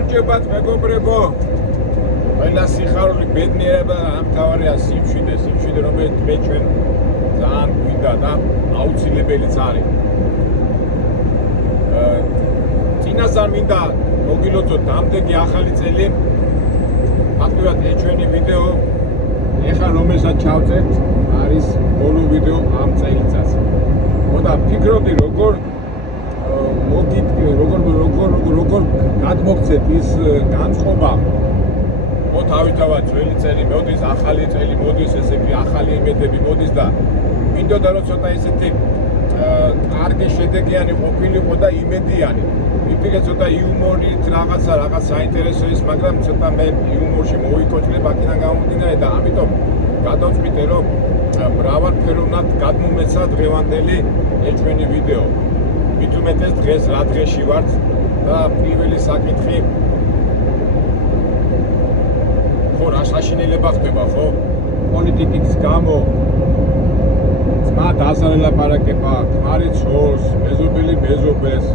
გამარჯობათ მეგობრებო. ყველა სიხარული ბედნიერება ამთავარია სიმშვიდე, რომელიც მე ჩვენ ძალიან გვინდა და აუცილებელიც არის. წინასწარ მინდა მოგილოცოთ დამდეგი ახალი წელი. ფაქტობრივად ეს ჩვენი ვიდეო ეხლა რომელსაც ჩავწერთ არის ბოლო ვიდეო ამ წელიწადს. და ფიქრობდი როგორ გადმოგცეთ ის განწყობა. თავისთავად ძველი წელი მოდის, ახალი წელი მოდის, ესე იგი ახალი იმედები მოდის და მინდოდა რომ ცოტა ესეთი კარგი შედეგიანი ყოფილიყო და იმედიანი. ვიფიქრე ცოტა იუმორით რაღაც საინტერესო ის, მაგრამ ცოტა მე იუმორში მოვიკოჭლებ აქედან გამომდინარე და ამიტომ გადავწყვიტე რომ მრავალფეროვნად გადმომეცა დღევანდელი ეს ჩვენი ვიდეო. მით უმეტეს დღეს რა დღეში ვართ და პირველი საკითხი ხო რა საშინელება ხდება ხო პოლიტიკის გამო ძმა დასალაპარაკება ქმარი ცოლს მეზობელი მეზობელს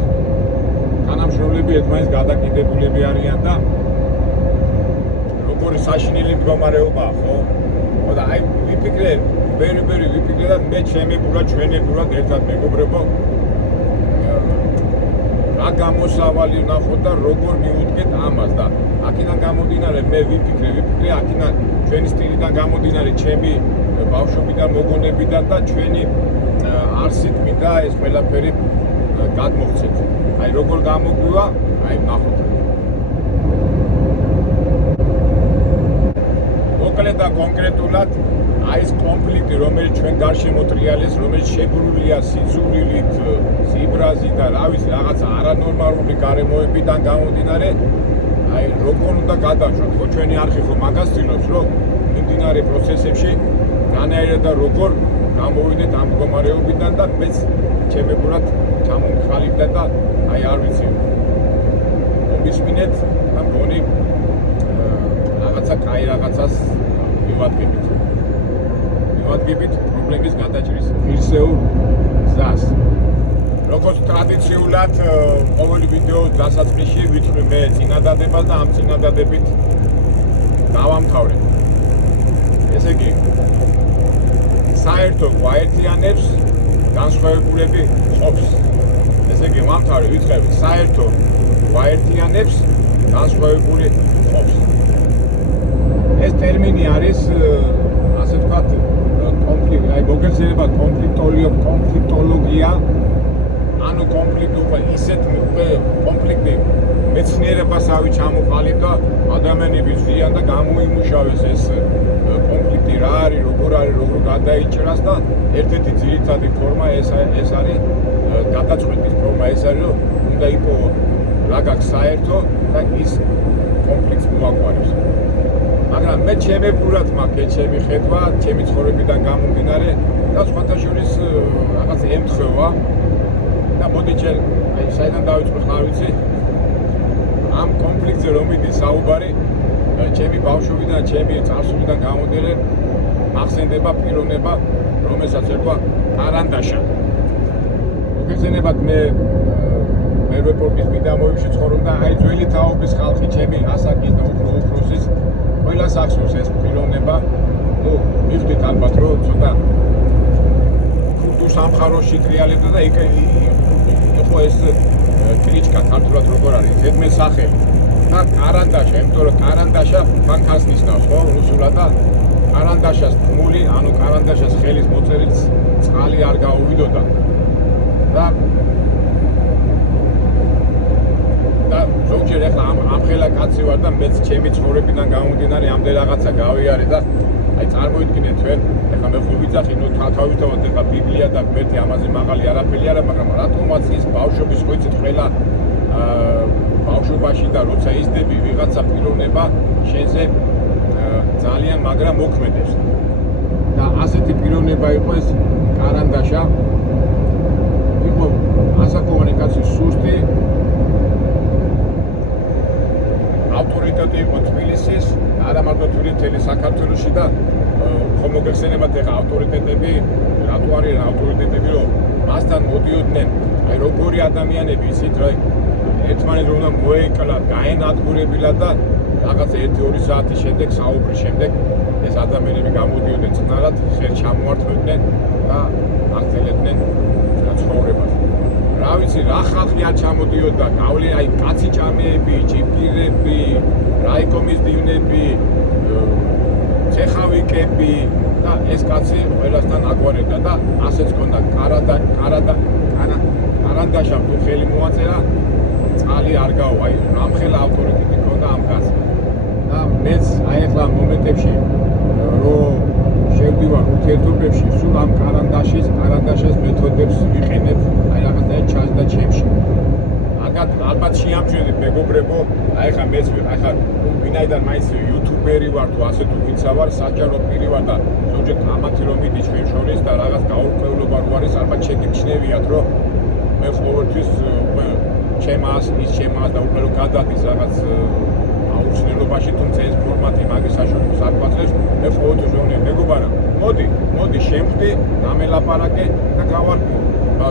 თანამშრომლები ერთმანეთს გადაკიდებულები არიან და როგორი საშინელი მდგომარეობაა ხო და აი ვიფიქრე და მე ჩემებურად ჩვენებურად ერთად მეგობრებო რა გამოსავალი ვნახოთ და როგორ მივუდგეთ ამას და აქედან გამომდინარე მე ვიფიქრე აქედან ჩვენი სტილიდან გამომდინარე ჩემი ბავშვობიდან მოგონებიდან და ჩვენი არსით მინდა ეს ყველაფერი გადმოხცეთ. აი როგორ გამოგვივა, აი ვნახოთ. მოკლედ და კონკრეტულად აი ეს კონფლიქტი რომელიც ჩვენ გარშემო ტრიალეს, რომელიც შეგრულია სიძულვილით, სიბრაზით და რა ვიცი რაღაც არანორმალური გარემოებიდან გამომდინარე აი როგორ უნდა გადავშოთ ხო ჩვენი არხი ხო მაგას ცდილობს რომ მიმდინარე პროცესებში განაერად და როგორ გამოვიდეთ ამ მდგომარეობიდან და მეც ჩემებურად ჩამომხალიბდა და აი არ ვიცი მომისმინეთ და მგონი რაღაცა კაი რაღაცას მივადგებით პრობლემის გადაჭრის ღირსეულ გზას. როგორც ტრადიციულად ყოველი ვიდეო დასაწყისში ვიტყვი მე წინადადებას და ამ წინადადებით დავამთავრებ. ესე იგი საერთო გვაერთიანებს განსხვავებულები ყოფს. ესე იგი ვამთავრებ ვიტყვი საერთო გვაერთიანებს განსხვავებული ყოფს. ეს ტერმინი არის ასე ვთქვათ კონფლიქტი, აი მოგეხსენება კონფლიქტოლოგია ანუ კონფლიქტი უკვე ისეთ კონფლიქტი მეცნიერებასავით ჩამოყალიბდა და ადამიანები ზიან და გამოიმუშავეს ეს კონფლიქტი რა არის, როგორ გადაიჭრას და ერთ-ერთი ძირითადი ფორმა ეს არის გადაწყვეტის ფორმა ეს არის რომ უნდა იპოვო რა გაქვს საერთო და ის კონფლიქტს მოაგვარებს. მაგრამ მე ჩემებურად მაქვს ჩემი ხედვა, ჩემი ცხოვრებიდან გამომდინარე და სხვათა შორის რაღაც ემთხვევა და მოდი ჯერ აი საიდან დავიწყო ხარ ვიცი ამ კონფლიქტზე რომ მიდის საუბარი ჩემი ბავშვობიდან, ჩემი წარსულიდან გამომდინარე მახსენდება პიროვნება რომელსაც ერქვა ტარანდაშა. მოგეხსენებათ მე რეპორტის მიდამოებში ცხოვრობ და აი ძველი თაობის ხალხი ჩემი ასაკის და უფროსის ყველას ახსოვს ეს პიროვნება. მივხვდით ალბათ რომ ცოტა ქურდულ სამყაროში ტრიალებდა და იყო ეს კრიჩკა ქართულად როგორ არის ზედმეტსახელი და კარანდაშა, იმიტომ რომ კარანდაშა ბანკას ნიშნავს ხო რუსულად და კარანდაშას თმული, ანუ კარანდაშას ხელის მოწერილს წყალი არ გაუვიდოდა და ზოგჯერ ახლა ამ ხელა კაცი ვარ და მეც ჩემი ცხოვრებიდან გამომდინარე ამდენ რაღაცა გავიარე და აი წარმოიდგინეთ თქვენ ახლა მე ხო ვიძახი ნუ თავისთავად ახლა ბიბლია და გვერდი ამაზე მაღალი არაფერი არა მაგრამ რატომაც ის ბავშვობის ხოიცით ყველა ბავშვობაში და როცა იზრდები ვიღაცა პიროვნება შენზე ძალიან მაგრა მოქმედებს და ასეთი პიროვნება იყო ეს კარანდაშა იყო ასაკოვანი კაცი სუსტი ავტორიტეტი იყო თბილისის არა მარტო თბილისის საქართველოში და ხომ მოგეხსენებათ ახლა ავტორიტეტები რატო არის ავტორიტეტები რომ მასთან მოდიოდნენ აი როგორი ადამიანები ისეთ რა ერთმანეთს უნდა მოეკლათ, გაენადგურებინათ და რაღაც 1-2 საათის შემდეგ, საუბრის შემდეგ ეს ადამიანები გამოდიოდნენ წყნარად, ხელ ჩამოართმევდნენ და აღწელებდნენ ცხოვრებას. რა ვიცი, რა ხალხი არ ჩამოდიოდა, გავლე აი კაცი ჭამეები, ჯიპირები, რაიკომის დივნები, ცეხავიკები და ეს კაცი ყველასთან აგვარებდა და ასეც ქონდა კარანდაშამ თუ ხელი მოაწერა, წყალი არ გავა, აი რამხელა ავტორიტეტი ქონდა ამ კაცს. და მეც აი ახლა მომენტებში რომ შევდივარ ურთიერთობებში, სულ ამ კარანდაშის მეთოდებს ვიყენებ, აი რაღაცა ჩანს და ჩემში. ალბათ შეამჩნევდი მეგობრებო, აი ახლა მეც ახლა ვინაიდან მაინც იუთუბერი ვარ თუ ასე თუ ვინცა ვარ, საჯარო პირი ვარ და ზოგჯერ ამათი რომ მიდი ჩვენ შორის და რაღაც გაურკვევლობა რო არის, ალბათ შეგიჩნევიათ რომ მე ყოველთვის ჩემას და უკვე რომ გადადის რაღაც აუცილებლობაში, თუმცა ეს ფორმატი მაგის საშუალებას არ გვაძლევს, მე ყოველთვის ვეუბნები მეგობარა, მოდი შემხვდი, დამელაპარაკე და გავარკვევ.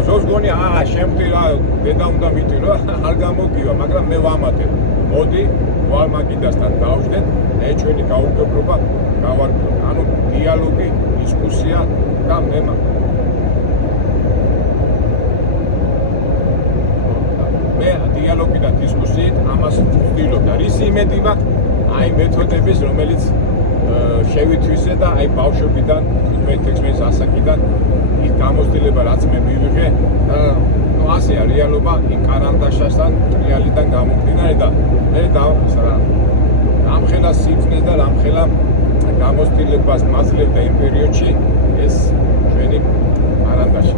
ზოგს გონია, შემხვდი რა, დედა უნდა მიტყვი რა, არ გამოგივა, მაგრამ მე ვამატებ. მოდი, ვალმაგიდასთან დავждეთ, და ჩვენი გაურკვევლობა გავარკვევ. ანუ დიალოგი, დისკუსია და მე დიალოგი და დისკუსიით ამას ვცდილობ და რის იმედი მაქვს აი მეთოდების, რომელიც შევითვისე და აი ბავშვობიდან 15-16 ასაკიდან ის გამოცდილება რაც მე მივიღე და ასეა რეალობა იმ კარანდაშასთან რეალიდან გამომდინარე და მე რამხელა სიწმინეს და რამხელა გამოცდილებას მაძლევდა იმ პერიოდში ეს ჩვენი კარანდაში.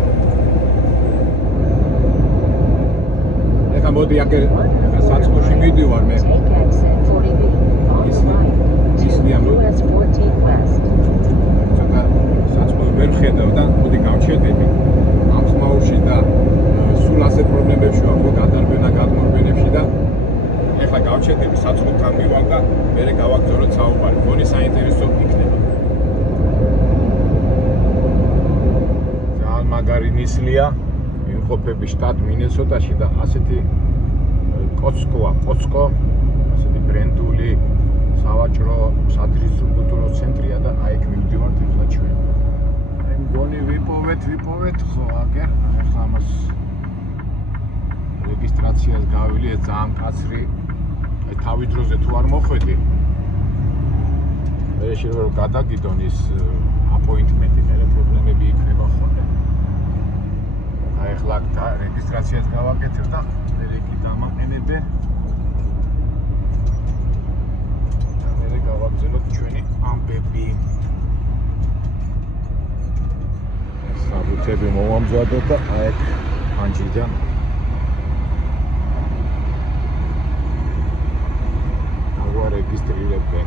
ეხლა მოდი აქ საწყოში მიდივარ მე. ვერ ხედავ და მოდი გავჩერდები ამ ხმაურში და სულ ასე პრობლემებში ვარ ხო გადმორბენებში და ეხლა გავჩერდები საწყობთან მივალ და მერე გავაგზავნოთ საუბარი. მგონი საინტერესო იქნება. ძალიან მაგარი ნისლია, იმყოფები შტატ მინესოტაში და ასეთი კოცკო, ასეთი ბრენდული სავაჭრო სადისტრიბუტორო ცენტრია და აი იქ მივდივართ ეხლა ჩვენ. მგონი ვიპოვეთ ხო აგერ ახლა ამას რეგისტრაციას გავილი, ძალიან კაცრი, აი თავი დროზე თუ არ მოხვედი მე შეიძლება რომ გადაგიდონ ის აპოინტმენტი, მე პრობლემები იქნება ხოლმე. აი ახლა რეგისტრაციას გავაკეთებ და მე კი დამაყენებენ და მე გავაგზავნოთ ჩვენი ამბები. საბუთები მოვამზადოთ და აი აქ ანჯიდან აგვარეგისტრირებენ.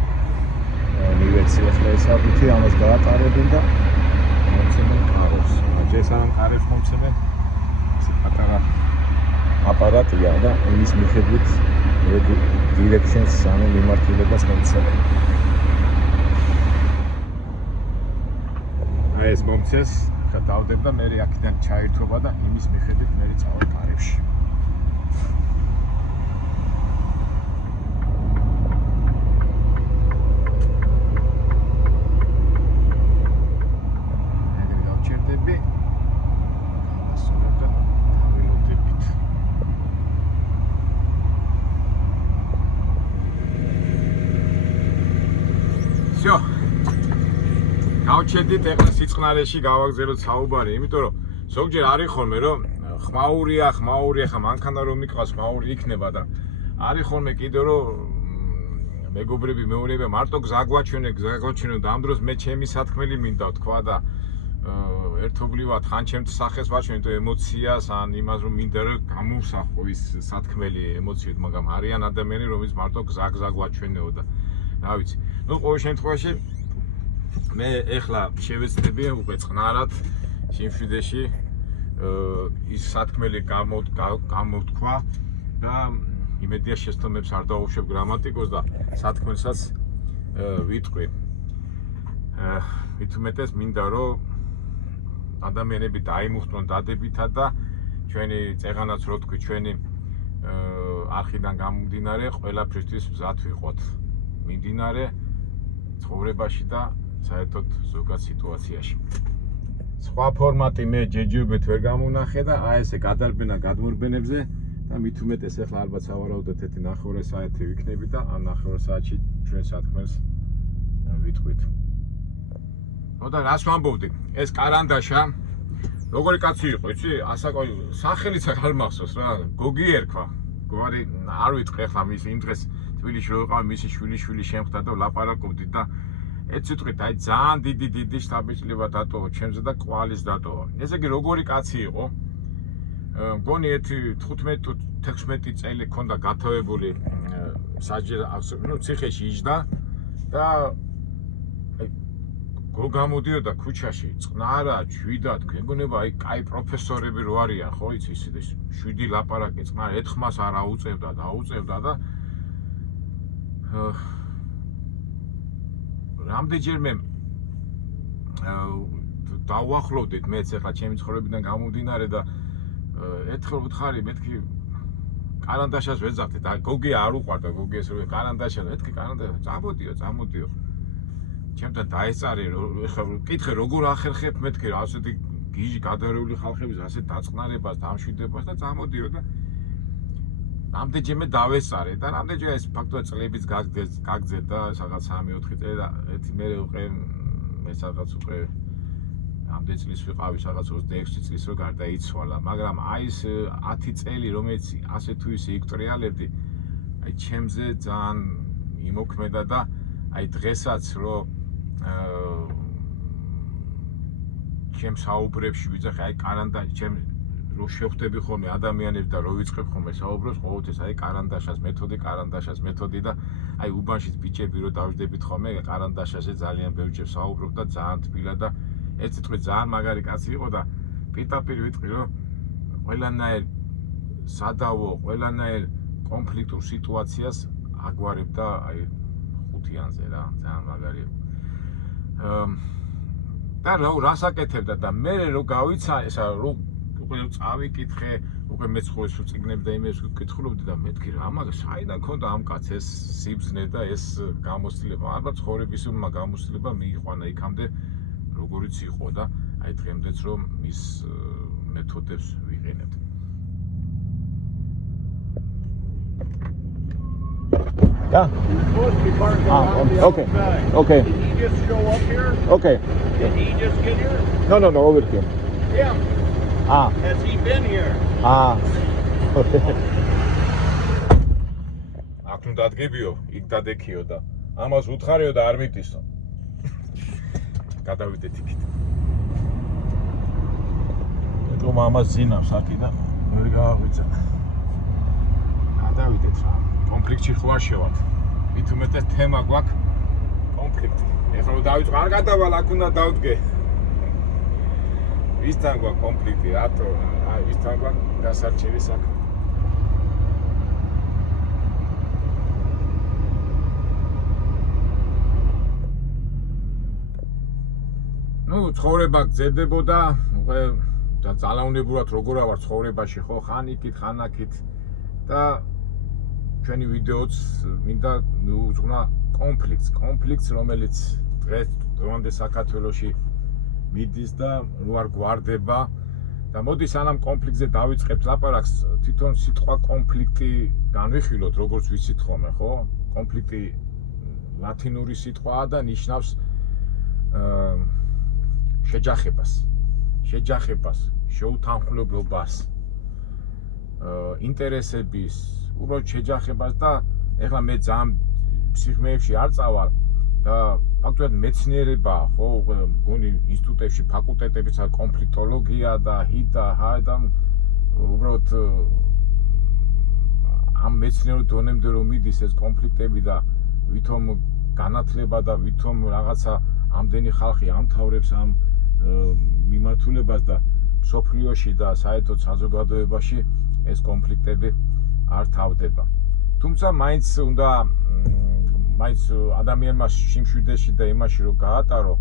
მივეცი ახლა ეს საბუთი, ამას გაატარებენ და მომცემენ კარებს. ჯერ ამ კარებს მომცემენ პატარა აპარატია და იმის მიხედვით დირექშენს ანუ მიმართულებას მომცემენ. აი ეს მომცეს გადავდებ და მე აქედან ჩაირთვება და იმის მიხედვით მე წავალ კარებში. ეგრე გავჩერდები. ამასწორებ და დაველოდებით. всё. გავჩერდით, ეხლა სიწყნარეში გავაგზავნოთ საუბარი, იმიტომ რომ ზოგჯერ არის ხოლმე რომ ხმაურია, ხა მანქანა რომ მიყავს, ხმაური იქნება და არის ხოლმე კიდე რომ მეგობრები მეუბნება მარტო გზაგვაჩვენო და ამ დროს მე ჩემი სათქმელი მინდა თქვა და ერთობლივად ხან ჩემს სახეს ვაჩვენო ემოციას ან იმას რომ მინდა რომ გამოვსახო ის სათქმელი ემოციით, მაგრამ არიან ადამიანები რომლის მარტო გზაგვაჩვენეო და რა ვიცი. ნუ ყოველ შემთხვევაში მე ეხლა შევეცდები უკვე წყნარად სიმშვიდეში ის სათქმელი გამოთქვა და იმედია შეცდომებს არ დავუშვებ გრამატიკოს და სათქმელსაც ვიტყვი. მით უმეტეს მინდა რომ ადამიანები დაიმუხტონ დადებითად და ჩვენი წეღანაც რო თქვი, ჩვენი არხიდან გამომდინარე ყველაფრისთვის მზად ვიყოთ მიმდინარე ცხოვრებაში და საერთოდ ზოგად სიტუაციაში. სხვა ფორმატი მე ჯერჯერობით ვერ გამონახე და აი ესე გადარბენა გადმორბენებზე და მით უმეტეს ახლა ალბათ სავარაუდოდ ერთი 9 საათი ვიქნები და ამ 9 საათში ჩვენ სათქმელს ვიტყვით. ნუ და რას ვამბობდი? ეს კარანდაშა როგორი კაცი იყო, იცი? ასაკოვი სახელიც არ მახსოვს რა. გოგი ერქვა. გვარი არ ვიტყვი ახლა მის იმ დღეს თბილისში რო ვიყავ მისი შვილი შემხვდა და ვლაპარაკობდი და ეს სიტყვით აი ძალიან დიდი შთაბეჭდილება დატოვა ჩემზე და კვალის დატოვა. ესე იგი როგორი კაცი იყო? მგონი ერთი 15-16 წელი ქონდა გათავებული საჯერ ციხეში იჯდა და გამოდიოდა ქუჩაში წყნარა ჩვიდად გეგონება აი კაი პროფესორები რო არიან ხო იცი ისე შვიდი ლაპარაკი წყნარ ერთხმას არ აუწევდა და რამდენჯერმე დავუახლოვდით მეც ახლა ჩემი ცხოვრებიდან გამომდინარე და ერთხელ ვთხარი მეთქი კარანდაშას ვეძახდით აი გოგი არ უყვარდა გოგი ეს რო კარანდაშა მეთქი კარანდაშა წამოდიო ჩემთან დაეწარე ხა კითხე როგორ ახერხებ მეთქი ასეთი გიჟი გადარეული ხალხების ასეთ დაწყნარებას დამშვიდებას და წამოდიო და რამდენჯერმე დავეწარე და რამდენჯერმე ეს ფაქტობრივად წლებიც გაგძეთ და სადღაც 3-4 წელი და ერთი მე უკვე მე სადღაც უკვე ამდენ წლის ვიყავი სადღაც 26 წლის რო გარდაიცვალა მაგრამ აი ეს 10 წელი რომელიც ასე თუ ისე იქტრიალებდი აი ჩემზე ძალიან იმოქმედა და აი დღესაც რო ჩემ საუბრებში ვიძახე აი კარანდა ჩემ რო შევხვდები ხოლმე ადამიანებს და რო ვიწყებ ხოლმე საუბრებს ყოველთვის აი კარანდაშას მეთოდი და აი უბანშიც ბიჭები რო დავждებით ხოლმე კარანდაშაზე ძალიან ბევრჯერ საუბრობ და ძალიან თბილა და ეს სიტყვი ძალიან მაგარი კაცი იყო და პირდაპირ ვიტყვი რომ ყველანაირ სადავო ყველანაირ კონფლიქტურ სიტუაციას აგვარებდა აი ხუთიანზე რა ძალიან მაგარი და რას აკეთებდა და მე რო გავიცა ესა რო უკვე წავიკითხე უკვე მეც ხო ეს წიგნები და იმებს ვკითხულობდი და მეთქი რა მაგ საიდან ქონდა ამ კაცს ეს სიბზნე და ეს გამოცდილება ალბათ ცხოვრებისმა გამოცდილება მიიყვანა იქამდე როგორიც იყო და აი დღემდეც რომ მის მეთოდებს ვიყენებთ Yeah. Okay. Okay. Did he just show up here? Okay. Did he just get here? No, over here. Yeah. Ah. Has he been here? Ah. Okay. აქ უნდა დადგებიო, იქ დადექიო და ამას უთხარიო და არ მიტისო. გადავიდეთ იქით. ეტყო მამას ძინავს აქ და ვერ გავაღვიძა. გადავიდეთ რა. კონფლიქტში ხო არ შევართ. მით უმეტეს თემა გვაქვს კონფლიქტი. ეხლა რომ დავიწყო არ გადავალ აქ უნდა დავდგე. ვისთან გვაქვს კონფლიქტი, რატო? აი ვისთან გვაქვს გასარჩევი საქმე. ნუ ცხოვრება გძებდებოდა, უკვე და ძალაუნებურად როგორ ავარ ცხოვრებაში ხო, ხან იქით, ხან აქით და ჩვენი ვიდეოც მინდა მიუძღვნა კონფლიქტს, რომელიც დღევანდელ საქართველოში მიდის და რო არ გვარდება და მოდის ანამ კონფლიქტზე დავიწყებთ ლაპარაკს, თვითონ სიტყვა კონფლიქტი განვიხილოთ, როგორც ვიცით ხოლმე, ხო? კონფლიქტი ლათინური სიტყვაა და ნიშნავს შეჯახებას, შეუთანხმლებლობას, ინტერესების, უბრალოდ შეჯახებას და ეხლა მე ძალიან ფსიქმეებში არ წავალ და ფაქტობრივად მეცნიერებაა, ხო, მგონი ინსტიტუტებში, ფაკულტეტებიც არის კონფლიქტოლოგია და და უბრალოდ ამ მეცნიერულ დონემდე რომ მიდის ეს კონფლიქტები და ვითომ განათლება და ვითომ რაღაცა ამდენი ხალხი ამთავრებს ამ მიმართულებას და სოფლიოში და საერთოდ საზოგადოებაში ეს კონფლიქტები არ თავდება. თუმცა მაინც ადამიანმა სიმშვიდეში და იმაში რომ გაატარო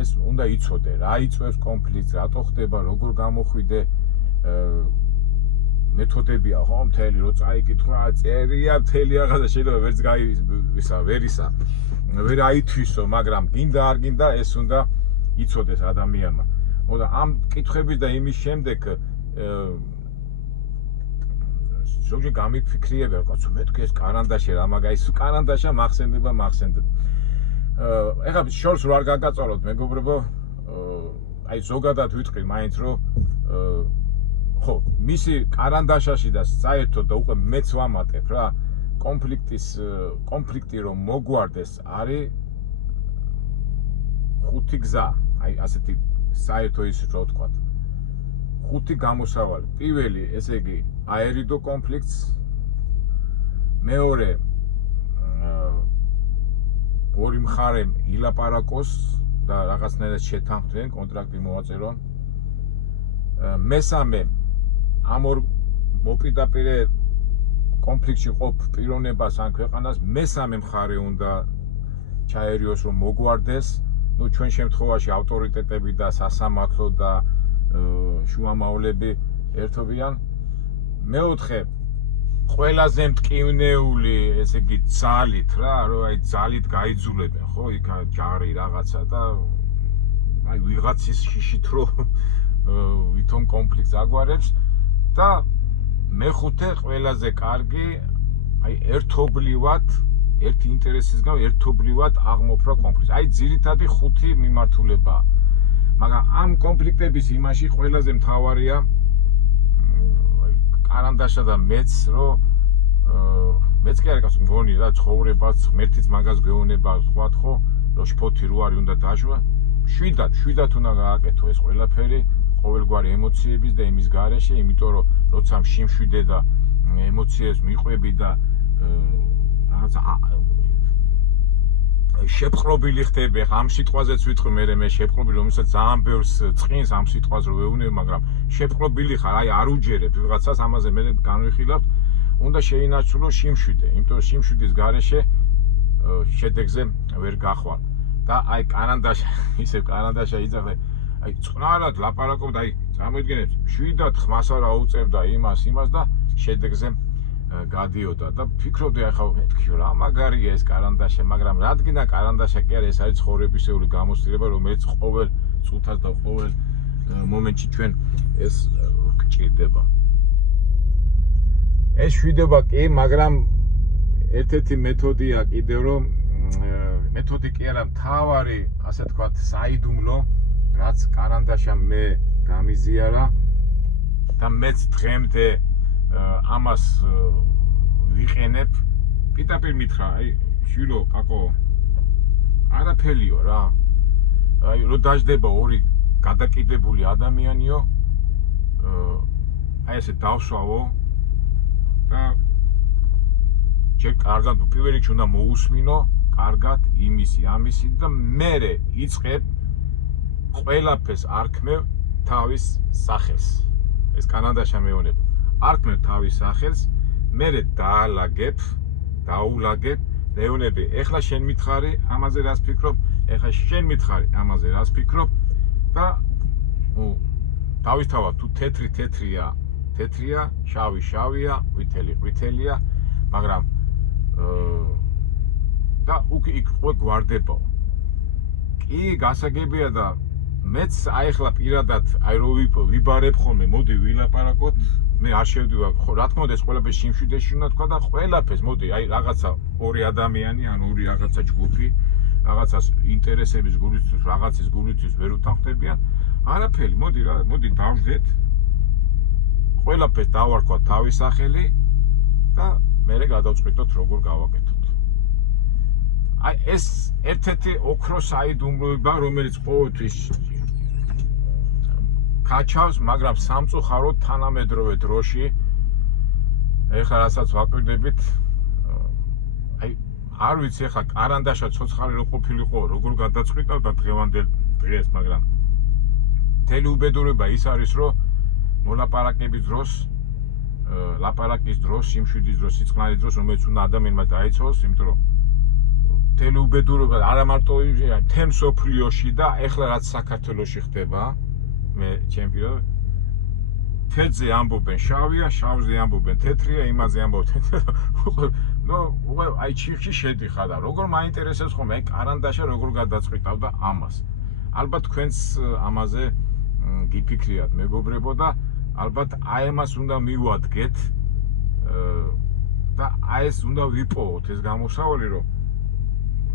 ეს უნდა იცოდე რა იწვევს კონფლიქტს, რატო ხდება, როგორ გამოხვიდე მეთოდებია ხო მთელი რო წაიკითხვა წერია მთელი რაღაცა შეიძლება ვერც ვერისა ვერ აითვისო მაგრამ გინდა არ გინდა ეს უნდა იცოდეს ადამიანმა და ამ კითხვების და იმის შემდეგ ზოგჯერ გამიფიქრიებია კაცო მეთქი ეს კარანდაში რა მაგა ის კარანდაშა მახსენდება ეხლა შორს რო არ გაგაწოლოთ მეგობრებო აი ზოგადად ვიტყვი მაინც რომ ხო მისი კარანდაშაში და საერთოდ და უკვე მეც ვამატებ რა კონფლიქტი რომ მოგვარდეს არის ხუთი გზა აი ასეთი საერთო ის რო ვთქვათ ხუთი გამოსავალი პირველი ესე იგი აერიდო კონფლიქტს მეორე ორი მხარემ ილაპარაკოს და რაღაცნაირად შეთანხმდნენ კონტრაქტი მოაწერონ მესამე ამ ორ მოპირდაპირე კონფლიქტში ყოფ პიროვნებას ან ქვეყანას მესამე მხარე უნდა ჩაერიოს რომ მოგვარდეს ну ჩვენ შემთხვევაში ავტორიტეტები და სასამართლო და შუამავლები ერთობიან მეოთხე ყველაზე მტკივნეული ესე იგი ძალით რა რომ აი ძალით გაიძულებენ ხო იქ ჯარი რაღაცა და აი ვიღაცის შიშით რო ვითომ კონფლიქტს აგვარებს და მეხუთე ყველაზე კარგი აი ერთობლივად ერთი ინტერესის გამო ერთობლივად აღმოფრვა კონფლიქტს აი ძირითადი ხუთი მიმართულებაა მაგრამ ამ კონფლიქტების იმაში ყველაზე მთავარია კარანდაშა და მეც რომ მეც კი არ გასულ მგონი რა ცხოვრებას ღმერთიც მაგას გეუბნება სხვათ ხო რომ შფოთი რო არის უნდა დაჟვა შვიდად უნდა გააკეთო ეს ყველაფერი ყოველგვარი ემოციების და იმის გარეშე იმიტომ რომ როცა შიმშვიდე და ემოციებს მიყვები და რაღაცა შეპყრობილი ხდები ხა ამ სიტყვაზეც ვიტყვი მე შეპყრობილი რომელსაც ძალიან ბევრს წყინს ამ სიტყვას რო ვეუბნები მაგრამ შეპყრობილი ხარ აი არ უჯერებ ვიღაცას ამაზე მე განვიხილავთ უნდა შეინარჩუნო შიმშვიდე იმიტომ რომ შიმშვიდის გარეშე შედეგზე ვერ გახვალ და აი კარანდაშა იძახე აი წყნარად ლაპარაკობდა აი წარმოიდგინეთ შვიდად ხმას არა უწევდა იმას და შედეგზე გადიოდა და ფიქრობდი ახლა მეთქი რა მაგარია ეს კარანდაშა მაგრამ რადგინა კარანდაშა კი არის ეს არის ცხოვრებისეული გამოცდილება რომელიც ყოველ წუთას და ყოველ მომენტში ჩვენ ეს გჭირდება ეს შვიდება კი მაგრამ ერთ-ერთი მეთოდია კიდევ რომ მეთოდი კი არა მთავარი ასე თქვათ საიდუმლო რაც კარანდაშა მე გამიზიარა და მეც დღემდე ამას ვიყენებ პიტაპირ მითხრა აი შვილო კაკო არაფერიო რა აი რო დაждდება ორი გადაკიდებული ადამიანიო აი ესე დავსვავო და ჯერ კარგად პირველ რიგში უნდა მოусმინო კარგად იმისი ამისი და მერე იწყებ ყველაფერს არქმევ თავის სახელს ეს კანადაშა მეუბნება არქმევ თავის სახელს მერე დაულაგებ მეუბნები ეხლა შენ მითხარი ამაზე რას ფიქრობ ეხლა შენ მითხარი ამაზე რას ფიქრობ და თავისთავად თუ თეთრია შავია ვითელია მაგრამ და უკი იქ ყო გვარდებო კი გასაგებია და მეც აი ახლა პირადად აი რო ვიბარებ ხოლმე მოდი ვილაპარაკოთ მე არ შევდივარ ხო რა თქმა უნდა ეს ყველაფერი შიმშვიდეში უნდა თქვა და ყველაფერს მოდი აი რაღაცა ორი ადამიანი ან ორი რაღაცა ჯგუფი რაღაცას ინტერესების გულისთვის რაღაცის გულისთვის ვერ უთანხმდებიან არაფერი მოდი დავждეთ ყველაფერს დავარქვათ თავის სახელი და მერე გადავწყვიტოთ როგორ გავაკეთოთ აი ეს ერთ-ერთი ოქროს საიდუმლოება რომელიც ყოველთვის კაჩავს მაგრამ სამწუხაროდ თანამედროვე დროში ეხლა რასაც ვაკვირდებით აი არ ვიცი ეხლა კარანდაშა ცოცხალი რო ყოფილიყო როგორ გადაწყვიტავდა დღევანდელ დღეს მაგრამ მთელი უბედურება ის არის რომ მოლაპარაკების დროს სიმშვიდის დროს სიწყნარის დროს რომელიც უნდა ადამიანმა დაიცვას იმიტომ რომ მთელი უბედურება არა მარტო მთელ მსოფლიოში და ეხლა რაც საქართველოში ხდება მე ჩემპიონი თეთრზე ამბობენ შავია, შავზე ამბობენ თეთრია, იმაზე ამბობენ. აი ჩიხში შედიხარ და როგორ მაინტერესებს ხოლმე აი კარანდაშა როგორ გადაწყვიტავდა ამას. ალბათ თქვენს ამაზე გიფიქრიათ მეგობრებო და ალბათ აი ამას უნდა მივადგეთ და აი ეს უნდა ვიპოვოთ ეს გამოსავალი რომ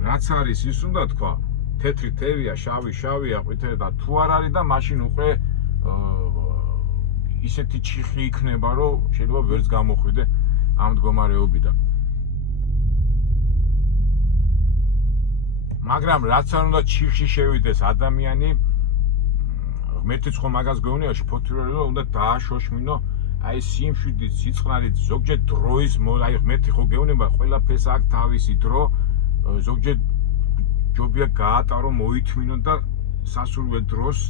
რაც არის ის უნდა თქვა თეთრი თევია, შავი შავია, ყვითელი და თუ არ არის და მაშინ უკვე ისეთი ჩიხი იქნება რომ შეიძლება ვერც გამოხვიდე ამ მდგომარეობიდან. მაგრამ რაც არ უნდა ჩიხში შევიდეს ადამიანი ღმერთიც ხომ მაგას გეუბნებაში ფოთლური რომ უნდა დააშოშმინო აი სიმშვიდით, სიწყნარით, ზოგჯერ დროის აი ღმერთი ხო გეუბნება ყველაფერს აქვს თავისი დრო ზოგჯერ ჯობია გაატარო, მოითმინო და სასურველ დროს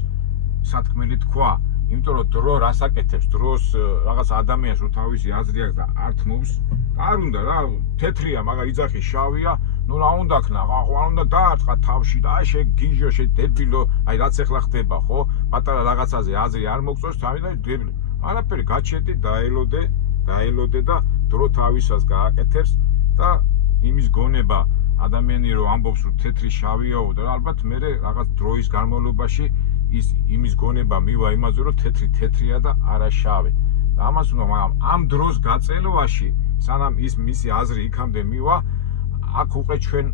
სათქმელი თქვა. იმიტომ რომ დრო რას აკეთებს, დროს რაღაც ადამიანს რო თავისი აზრი აქვს და ართმობს, არ უნდა რა, თეთრია, მაგრამ იძახი შავია, ნუ რა უნდა ქნა, არ უნდა დაარტყა თავში და აი შეგიჟო, შედებილო, აი რაც ახლა ხდება, ხო? პატარა რაღაცაზე აზრი არ მოგწონს, თავიდან დებილო. არაფერი, გაჩერდი, დაელოდე და დრო თავისას გააკეთებს და იმის გონება ადამიანი რომ ამბობს რომ თეთრი შავიაო და ალბათ მე რაღაც დროის განმავლობაში ის იმის გონება მივა იმაზე რომ თეთრია და არა შავი. და ამას უნდა მაგრამ ამ დროს გაწელვაში სანამ ის მისი აზრი იქამდე მივა აქ უკვე ჩვენ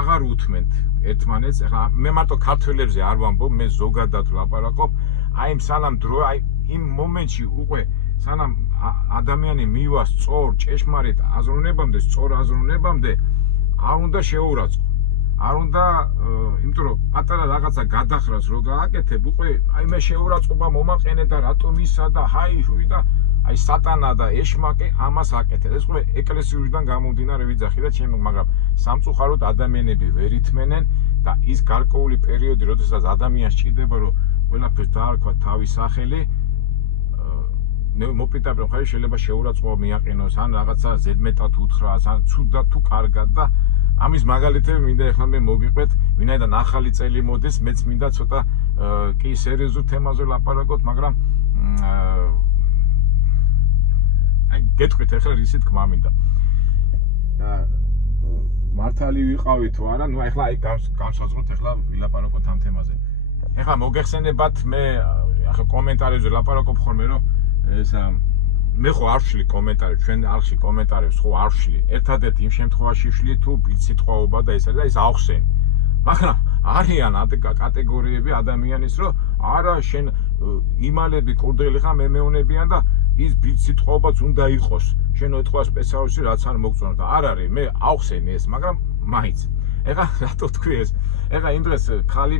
აღარ უთმენთ ერთმანეთს. ეხლა მე მარტო ქართველებზე არ ვამბობ, მე ზოგადად ვლაპარაკობ. აი იმ სანამ დრო აი იმ მომენტში უკვე სანამ ადამიანი მივა სწორ ჭეშმარიტ აზროვნებამდე, სწორ აზროვნებამდე არ უნდა შეურაცხო. არ უნდა, იმიტომ რომ პატარა რაღაცა გადახრას რო გააკეთებ, უკვე აი მე შეურაცხყოფა მომაყენე და რატომ ისა და ჰაი და აი სატანა და ეშმაკი ამას აკეთებს. ეს უკვე ეკლესიურიდან გამომდინარე ვიძახი და ჩემ, მაგრამ სამწუხაროდ ადამიანები ვერ ითმენენ და ის გარკვეული პერიოდი, როდესაც ადამიანს ჭირდება რომ ყველაფერს დაარქვა თავის სახელი, მოპიტაპე მხარი შეიძლება შეურაცხყოფა მიაყენოს, ან რაღაცა ზედმეტად უთხრას, ან ცუდად თუ კარგად და ამის მაგალითები მინდა ეხლა მე მოგიყვეთ, ვინაიდან ახალი წელი მოდის, მეც მინდა ცოტა კი სერიოზულ თემაზე ლაპარაკოთ, მაგრამ აი გეტყვით ეხლა რისი თქმა მინდა. და მართალი ვიყავი თუ არა, ნუ ეხლა აი განსაზღვროთ ეხლა ვილაპარაკოთ ამ თემაზე. ეხლა მოგეხსენებათ მე ახლა კომენტარებზე ლაპარაკობ ხოლმე რომ ესა მე ხო არ ვშლი კომენტარებს, ჩვენ არხში კომენტარებს ხო არ ვშლი. ერთადერთი იმ შემთხვევაში ვშლი თუ სიტყვაობა და ეს არის და ის ავხსენი. მაგრამ არიან კატეგორიები ადამიანის რომ არა შენ იმალები კურდღელი ხარ მე მეუნებიან და ის სიტყვაობაც უნდა იყოს. შენ ეთქვა სპეციალურში რაც არ მოგწონს და არ არის მე ავხსენი ეს, მაგრამ მაინც. ეხლა რატო თქვი ეს? ეხლა იმ დღეს ხალი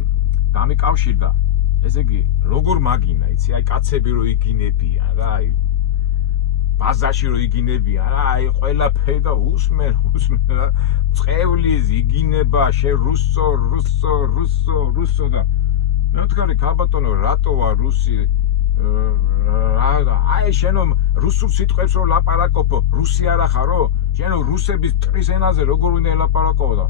დამიკავშირდა. ესე იგი როგორ მაგინა, იცი, აი კაცები რო იგინებიან რა, აი ბაზაში რო იგინებიან რა, აი ყველაფერი და უსმენ რა, წევლის იგინება, შე რუსო და მე ვთქვი ქალბატონო, რატო ვარ რუსი რა, აი შენო რუსულ სიტყვებს რო ლაპარაკობ, რუსი არა ხარო? შენო რუსების ტრის ენაზე როგორ უნდა ელაპარაკო და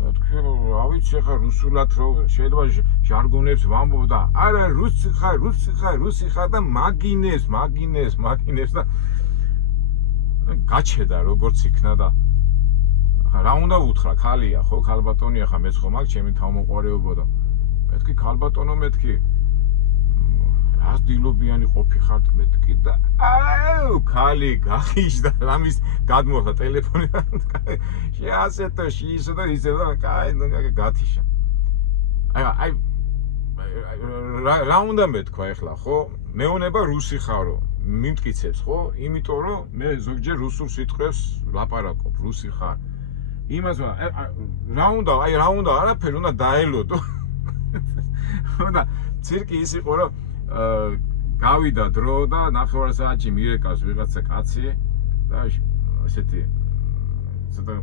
თქვი რა ვიცი ხა რუსულად რო შეიძლება ჟარგონებს ვამბობ და არა რუსი ხარ და მაგინეს და გაჩედა როგორც იქნა და რა უნდა უთხრა ქალია ხო ქალბატონია ხა მეც ხომ აქ ჩემი თავმოყარეობა და მეთქი ქალბატონო მეთქი რას დილობიანი ყოფი ხართ მეთქი და აუ ქალი გახიშდა რამის გადმოხდა ტელეფონი შეასეთო ისე და ისე და კაი გათიშა აი რა უნდა მეთქვა ეხლა ხო მეუნება რუსი ხარო მიმტკიცებს ხო იმიტომ რომ მე ზოგჯერ რუსულ სიტყვებს ლაპარაკობ რუსი ხარ იმას რა უნდა არაფერი უნდა დაელოდო და ცირკი ის იყო რომ გავიდა დრო და 9 საათში მირეკავს ვიღაცა კაცი და ესეთი ცოტა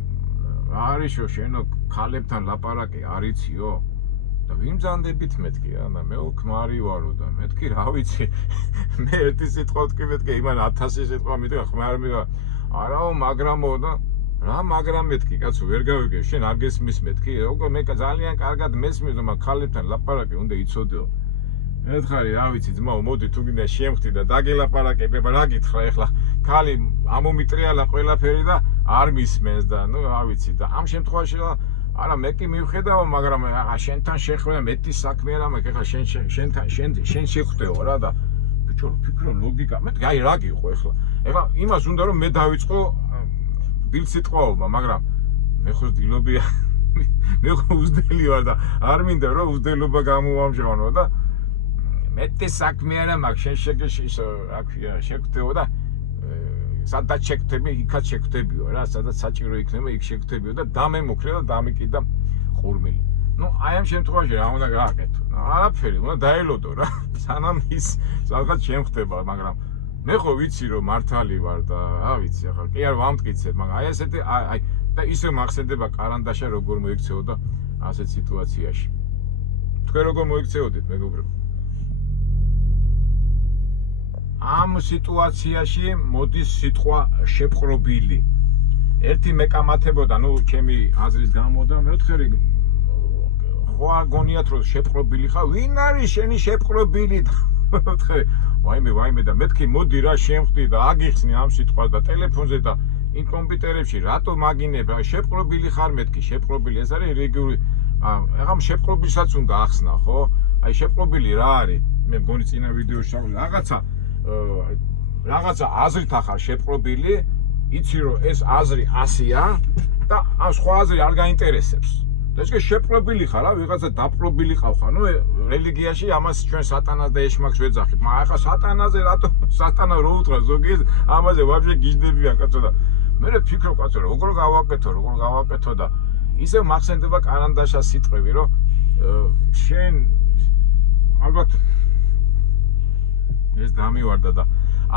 არიშო შენო ქალებთან ლაპარაკი არიციო და ვიმძანდებით მეთქი რა მე უქმარი ვარო და მეთქი რა ვიცი მე ერთი სიტყვა ვთქვი მეთქი იმან 1000 სიტყვა მითხრა ხმარ მიგა არაო მაგრამო და რა მაგრამ მეთქი კაცო ვერ გავიგე შენ არ გესმის მეთქი როგორ მე ძალიან კარგად მესმის და მაგ ქალებთან ლაპარაკი უნდა იცოდეო ერთხარი რა ვიცი ძმაო მოდი თუ გინდა შემხდი და დაგელაპარაკებება რა გითხრა ეხლა ქალი ამომიტრიალა ყველაფერი და არ მისმენს და ნუ რა ვიცი და ამ შემთხვევაში არა მე კი მივხედავ მაგრამ შენთან შეხვედრა მეტი საქმე არა მაქვს ეხლა შენ შეხვდეო რა და ბიჭო ფიქრო ლოგიკა მე აი რა გიყო ეხლა იმას უნდა რომ მე დავიწყო ბილსიტყვაობა მაგრამ მე ხო დილობია მე ხო უძდელი ვარ და არ მინდა რომ უძდელობა გამოვამჟღავნო და მეტი საქმე არა მაქვს შენ რა ქვია შეხვდეო და სადაც შეხვდები იქაც შეხვდებიო რა სადაც საჭირო იქნება იქ შეხვდებიო და დამემოქრე და დამიკიდა ხურმილი ნუ აი ამ შემთხვევაში რა უნდა გააკეთო არაფერი უნდა დაელოდო რა სანამ ის სადღაც შემხდება მაგრამ მე ხო ვიცი რომ მართალი ვარ და რა ვიცი ახლა კი არ ვამტკიცებ მაგრამ აი ესეთი აი და ისე მახსენდება კარანდაშა როგორ მოიქცეოდა ასეთ სიტუაციაში თქვენ როგორ მოიქცეოდით მეგობრებო ამ სიტუაციაში მოდის სიტყვა შეპყრობილი. ერთი მეკამათებოდა, ნუ ჩემი აზრის გამო და მეოთხე ხო აგონიათ რომ შეპყრობილი ხარ, ვინ არის შენი შეპყრობილი? მეოთხე ვაიმე და მეთქი მოდი რა შემხდი და აგიხსნი ამ სიტყვას და ტელეფონზე და იმ კომპიუტერებში რატო მაგინებ? შეპყრობილი ხარ მეთქი, შეპყრობილი ეს არის რეგიული აღა შეპყრობილსაც უნდა ახსნა, ხო? აი შეპყრობილი რა არის? მე მგონი წინა ვიდეოში რაღაცა აზრით ახარ შეპყრობილი, იცი რომ ეს აზრი 100-ია და ამ სხვა აზრი არ გაინტერესებს. და ეს შეპყრობილი ხარ, რა ვიღაცა დაპყრობილი ყავხარ. ნუ რელიგიაში ამას ჩვენ სატანას და ეშმაკს ვეძახით. მაგრამ ახლა სატანაზე რატო სატანა რო უთხრა ზოგი ამაზე ვაფშე გიждებია კაცო და მე ვფიქრობ კაცო როგორ გავაკეთო და ისევ მახსენდება კარანდაშას სიტყვები რომ შენ ალბათ ეს დამივარდა და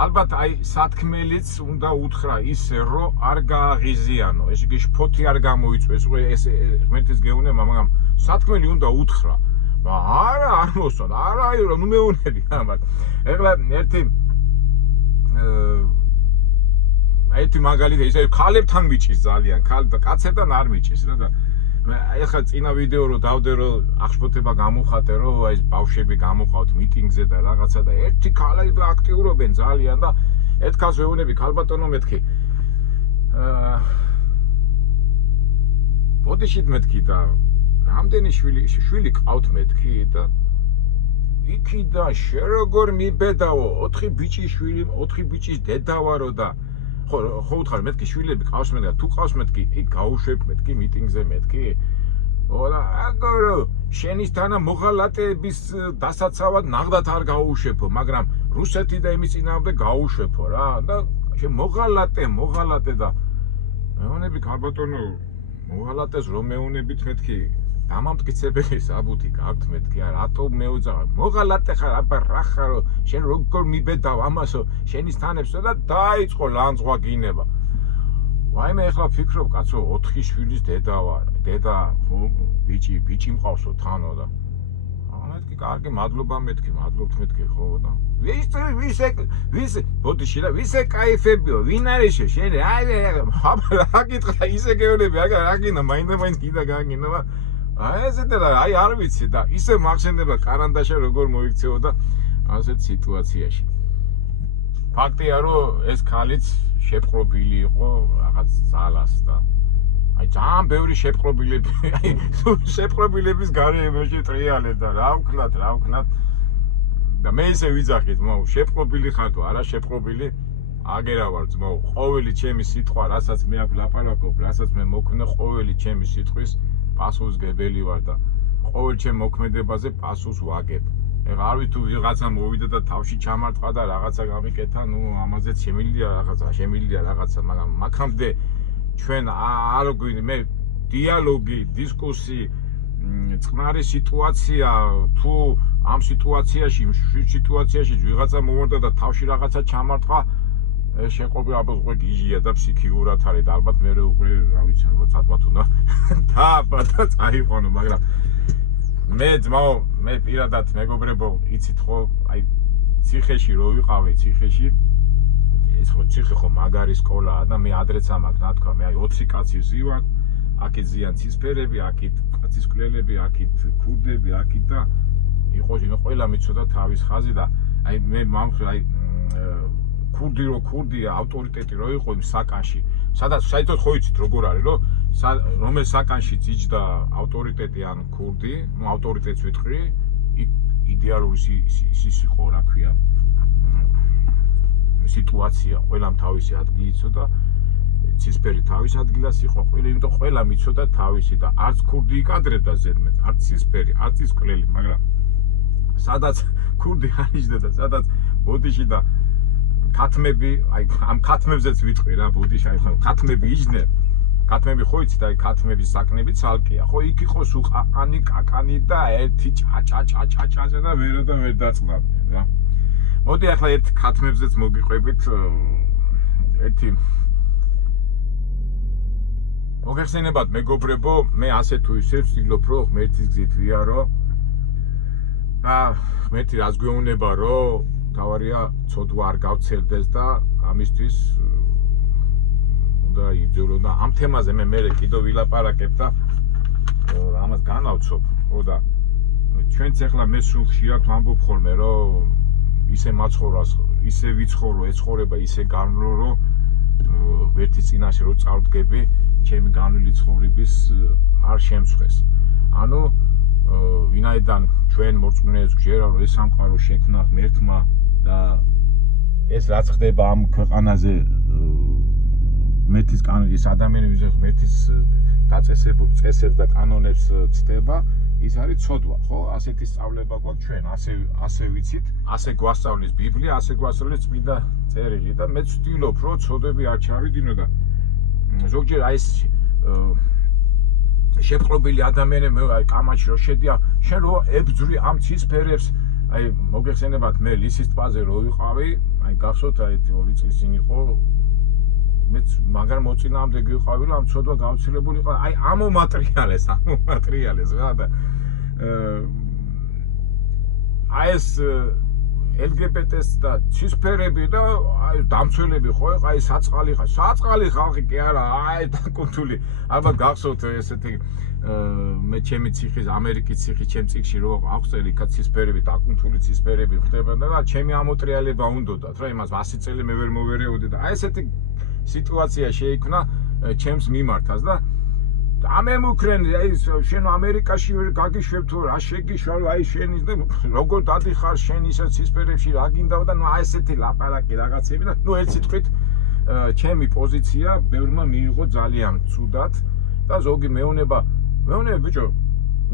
ალბათ აი სათქმელიც უნდა უთხრა ისე რომ არ გააღიზიანო ეს იგი შფოთი არ გამოიწვეს ეს ღმერთის გეუნება მაგრამ სათქმელი უნდა უთხრა არა არ მოსვან არა აი რომ ნუ მეუნები ამათ ეხლა ერთი მაგალითი ისე ქალებთან მიჭის ძალიან კაცებთან არ მიჭის რა და ეხლა წინა ვიდეო რო დავდე რომ აღშფოთება გამოხატე რომ აი ეს ბავშვები გამოყავთ მიტინგზე და რაღაცა და ერთი ქალები აქტიურობენ ძალიან და ერთ ქალს ვეუბნები ქალბატონო მეთქი ბოდიშით მეთქი და რამდენი შვილი ყავთ მეთქი და იქიდან შე როგორ მიბედაო 4 ბიჭის შვილი 4 ბიჭის დედა ვარო და ხო უთხარ მეთქი შვილები ყავს მე და თუ ყავს მეთქი იქ გაუშვებ მეთქი მიტინგზე მეთქი ოდა აგორო შენისთანა მოღალატეების დასაცავად ნაღდათ არ გაუშვებო მაგრამ რუსეთი და იმის წინააღმდეგ გაუშვებო რა და შენ მოღალატე და მეუნები ქალბატონო მოღალატეს რომ მეუნებით მეთქი დამამტკიცებელი საბუთი გაქვთ მეთქი რატო მეუძაღ მოღალატე ხარ აბა რა ხარო შენ როგორ მიბედავ ამასო შენის თანებსო და დაიწყო ლანძღვა გინება ვაიმე ეხლა ფიქრობ კაცო 4 შვილის დედა ვარ დედა ბიჭი მყავსო თანო და მეთქი კარგი მადლობა მეთქი ხო და ვის ბოდიში რა ვისე кайფებიო ვინ არის შენ რა გითხრა ისე გეუბნები რა გინდა მაინდა კიდე გაგინდა აი არ ვიცი და ისე მახსენდება კარანდაშა როგორ მოიქცეოდა ასეთ სიტუაციაში ფაქტია რომ ეს ქალიც შეპყრობილი იყო რაღაც ძალას და აი ძალიან ბევრი შეპყრობილების გარემოში ტრიალეთ და რა ვქნათ და მე ისე ვიძახით მოუ შეპყრობილი ხარ თუ არა შეპყრობილი აგერა ვარ ძმაო ყოველი ჩემი სიტყვა რასაც მე აქ ლაპარაკობ რასაც მე მოქმედე ყოველი ჩემი სიტყვის პასუხისგებელი ვარ და ყოველ ჩემ მოქმედებაზე პასუხს ვაგებ. ეხლა არ ვიცი თუ ვიღაცა მოვიდა და თავში ჩამარტყა და რაღაცა გამიკეთა, ნუ ამაზეც შემიძლია რაღაცა, მაგრამ მაგამდე ჩვენ არ გვინდა მე დიალოგი, დისკუსი, წყნარი სიტუაცია, თუ ამ სიტუაციაში ვიღაცა მოვიდა და თავში რაღაცა ჩამარტყა შეყობი აბა გიჟია და ფსიქიურად არის და ალბათ მე უკვე რა ვიცი ალბათ სათმათ უნდა და წაიყვანო მაგრამ მე ძმაო მე პირადად მეგობრებო იცით ხო აი ციხეში რო ვიყავი ციხეში ეს ხო ციხე ხო მაგარი სკოლაა და მე ადრეც ამაკ ნათქვა მე აი 20 კაცი ვზივარ აქეთ ზიან ცისფერები აქეთ კაცის კვლელები აქეთ ქურდები აქეთ და იყოს იმე ყველა მიცოდა თავის ხაზი და აი მე მომხდარ აი ქურდია ავტორიტეტი რო იყო იმ საკანში სადაც საერთოდ ხო იცით როგორ არის რომ რომელ საკანშიც იჯდა ავტორიტეტი ან ქურდი ნუ ავტორიტეტს ვიტყვი იდეალური ის იყო რა ქვია სიტუაცია ყველამ თავისი ადგილი იცოდა ცისფერი თავის ადგილას იყო იმიტომ ყველა მიცოდა თავისი და არც ქურდი იკადრებდა ზედმეტ არც ცისფერი არც ის კვლელი მაგრამ სადაც ქურდი არიჯდა და სადაც ბოდიში და ქათმები აი ამ ქათმებზეც ვიტყვი რა ბოდიში აი ხო ქათმები იჯდნენ ქათმები ხო იცით აი ქათმების საკნები ცალკეა ხო იქ იყო სუყაყანი კაკანი და ერთი ჭაჭაჭაჭაჭა და ვერ დაწყნავდნენ რა მოდი ახლა ერთ ქათმებზეც მოგიყვებით ერთი მოგეხსენებათ მეგობრებო მე ასე თუ ისე ვცდილობ რომ ღმერთის გზით ვიარო და ღმერთი რას გვეუბნება რომ თავარია ცოდვა არ გავცელდეს და ამისთვის უნდა იბრძოლო და ამ თემაზე მე კიდევ ვილაპარაკებ და ამას განავცობ ხო და ჩვენც ახლა მე სულ ხშირად ვამბობ ხოლმე რომ ისე მაცხოვრას ისე ვიცხოვრო ეს ცხოვრება ისე განვლო რომ ღმერთის წინაშე რო წავდგები ჩემი განვლილი ცხოვრების არ შემსხვეს ანუ ვინაიდან ჩვენ მორწმუნეებს გვჯერა რომ ეს სამყარო შექმნა ღმერთმა და ეს რაც ხდება ამ ქვეყანაზე ღმერთის კანონის ადამიანების ღმერთის დაწესებულ წესებს და კანონებს ცდება ის არის ცოდვა ხო ასეთი სწავლება გვაქვს ჩვენ ასე ვიცით ასე გვასწავლის ბიბლია ასე გვასწავლის წმინდა წერილი და მე ვცდილობ რომ ცოდები არ ჩავიდინო და ზოგჯერ აი ეს შეპყრობილი ადამიანები აი კამაჩი რო შედია შენ რო ებძვრი ამ ცისფერებს აი მოგეხსენებათ მე ლისის ტბაზე რო ვიყავი აი გახსოვთ აი 2 წლის წინ იყო მეც მაგრამ მოწინააღმდეგე ვიყავი რომ ამ ცოდვა გავცილებული იყო აი ამომატრიალეს რა და აი ეს LGBT-ს და ცისფერები და აი დამცველები ხო აი საწყალი ხალხი კი არა აი დაკუნთული ალბათ გახსოვთ ესეთი მე ჩემი ციხის ამერიკის ციხის ჩემ ციხში რო აღწერი ცისფერები დაკუნთული ცისფერები ხდება და ჩემი ამოტრიალება უნდოდათ რა იმას 100 წელი მე ვერ მოვერეოდი და აი ესეთი სიტუაცია შეიქმნა ჩემს მიმართას და ამემუქრენ აი შენ ამერიკაში ვერ გაგიშვებ თუ რა შეგიშვალ აი შენის და როგორ დადიხარ შენ ისა ცისფერებში რა გინდა და ნუ აი ესეთი ლაპარაკი რაღაცები და ნუ ერთ სიტყვით ჩემი პოზიცია ბევრმა მიიღო ძალიან ცუდად და ზოგი მეუნება ბიჭო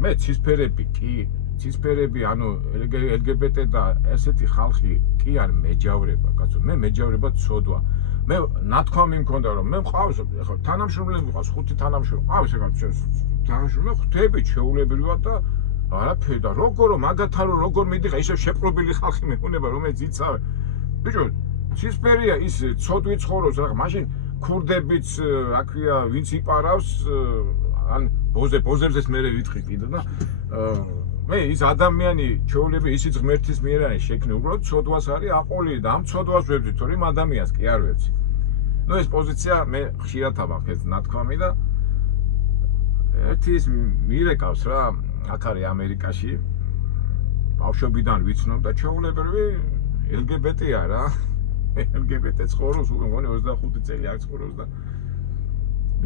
მე ცისფერები კი ცისფერები ანუ LGBT და ესეთი ხალხი კი არ მეჯავრება კაცო მე მეჯავრება ცოდვა მე ნათქვამი მქონდა რომ მე მყავს ახლა თანამშრომლები მყავს 5 თანამშრომელი მყავს ეგ თანამშრომელი ხვდები ჩეულებრივად და არაფერი და როგორ მაგათთან როგორ მიდიხარ ისე შეპყრობილი ხალხი მეუნება რომელიც იცავე ბიჭო ცისფერია ის ცოდვი ცხოვრობს რა მაშინ ქურდებიც რა ქვია ვინც იპარავს ან ბოზებზეც მე ვიტყვი კიდე და მე ის ადამიანი ჩეულები ისიც ღმერთის მიერ არის შექმნილი უბრალოდ ცოდვას არის აყოლილი და ამ ცოდვას ვებძვით თორე იმ ადამიანს კი არ ვებძვით ნუ ეს პოზიცია მე ხშირად ავახ ეს ნათქვამი და ერთი ის მირეკავს რა აქ არის ამერიკაში ბავშვობიდან ვიცნობ და ჩეულებრივი LGBT-ია რა LGBT ცხოვრობს მგონი 25 წელი აქ ცხოვრობს და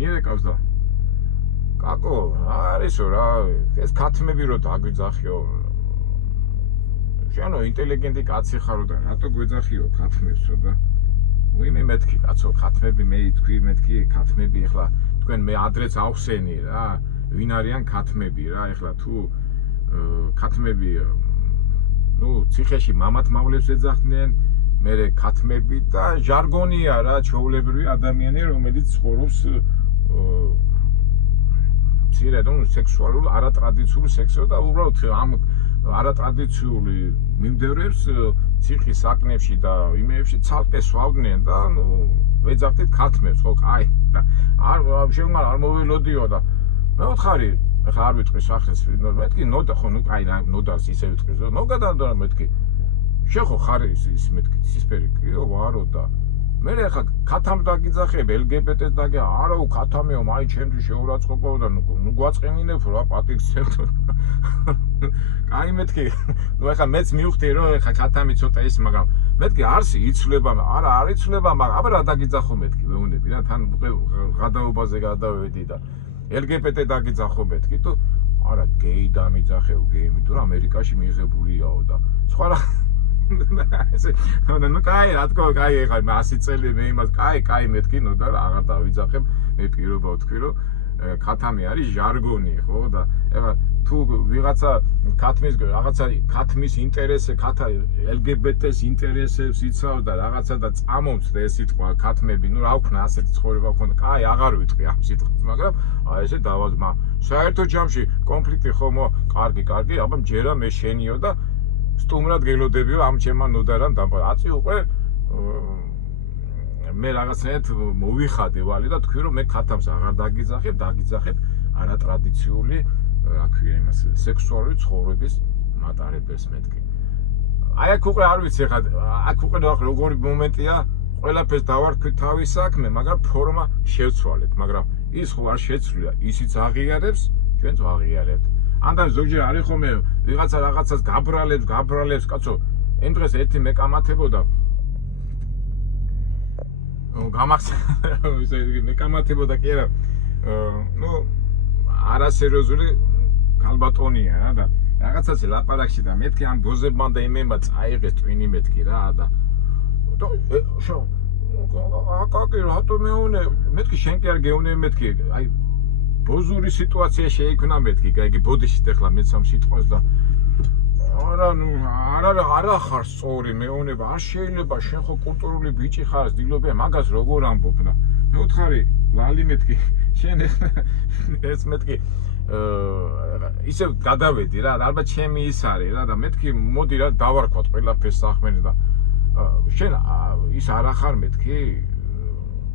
მირეკავს და კაკო არისო რა ეს ქათმები რო დაგვიძახიო შენო ინტელიგენტი კაცი ხარო და რატო გვეძახიო ქათმებსო და ვიმე მეთქი კაცო ქათმები მე თქვი მეთქი ქათმები ახლა თქვენ მე ადრეც ავხსენი რა ვინ არიან ქათმები რა ახლა თუ ქათმები ნუ ციხეში მამათ მავლებს ეძახდნენ მე ქათმები და ჟარგონია რა ჩეულებრივი ადამიანი რომელიც ცხოვრობს ცირედონ სექსუალურ არატრადიციულ სექსო და უბრალოდ ამ არატრადიციული მიმდევრებს ციხის საკნებში და იმეებში ცალკე სვავდნენ და ნუ ვეძახდით ქათმებს ხო აი არ შემარ არ მოველოდიო და მე ვთხარი ახლა არ ვიტყვი სახეს მეთქი ნოდა ხო ნუ აი ნოდას ისე ვიტყვი ნოგადან და მეთქი შეხო ხარ ის მეთქი ცისფერი კიო ვარო და მე ხა ქათამ დაგიძახებ LGBT-ს დაგე არაუ ქათამეო მაინც ჩემთვის შეურაცხყოფაო და ნუ გვაწყენინებ რა პატიქცემთ აი მეთქი ნუ ხა მეც მივხვდი რომ ხა ქათამი ცოტა ის მაგრამ მეთქი არც იცვლება არა არ იცვლება მაგრამ აბა რა დაგიძახო მეთქი მეუნები რა თან გადაობაზე გადავედი და LGBT დაგიძახო მეთქი თუ არა გეი დამიძახეო გეი იმიტომ რომ ამერიკაში მიღებულიაო და სხვა რა ნუ კაი რა თქო კაი ეხლა 100 წელი მე იმას კაი მეთქი ნუ და აღარ დავიძახებ მე პირობა ვთქვი რომ ქათამი არის ჟარგონი ხო და ეხლა თუ ვიღაცა ქათმის რაღაცა ქათმის ინტერესზე ქათა LGBT-ს ინტერესებს იცავს და რაღაცა და წამომს ეს სიტყვა ქათმები ნუ რა ვქნა ასეთი ცხოვრება ვქონდა კაი აღარ ვიტყვი ამ სიტყვას მაგრამ აი ესე დავაზმა საერთო ჯამში კონფლიქტი ხომო კარგი აბა მჯერა მე შენიო და სტუმრად გელოდებიო ამ ჩემმა ნოდარან აწი უკვე მე რაღაცნაირად მოვიხადე ვალი და თქვი რომ მე ქათამს აღარ დაგიძახებ არატრადიციული რა ქვია იმას სექსუალური ცხოვრების მატარებელს მეთქი აი აქ უკვე არ ვიცი ხა აქ უკვე როგორი მომენტია ყველაფერს დავარქვით თავის საქმე მაგრამ ფორმა შევცვალეთ მაგრამ ის ხო არ შეცვლია ისიც აღიარებს ჩვენც ვაღიარებთ ანდან ზოგჯერ არის ხოლმე ვიღაცა რაღაცას გაბრალებს კაცო იმ დღეს ერთი მეკამათებოდა მეკამათებოდა კი არა ნუ არასერიოზული ქალბატონია რა და რაღაცაზე ლაპარაკში და მეთქი ამ დოზებმა და იმემა წაიღეს ტვინი მეთქი რა და შო აკაკი რატო მეუნე მეთქი შენ კი არ გეუნე მეთქი აი ბოზური სიტუაცია შეიქმნა მეთქი გაიგი ბოდიშით ეხლა მეც ამ სიტყვას და არა ხარ სწორი მეუნება არ შეიძლება შენ ხო კულტურული ბიჭი ხარ ძილობია მაგას როგორ ამბობ და მეუთხარი ლალი მეთქი შენ ეს მეთქი ისე გადავედი რა ალბათ ჩემი ის არის რა და მეთქი მოდი რა დავარქვათ ყველაფერს საქმენი და შენ ის არ ახარ მეთქი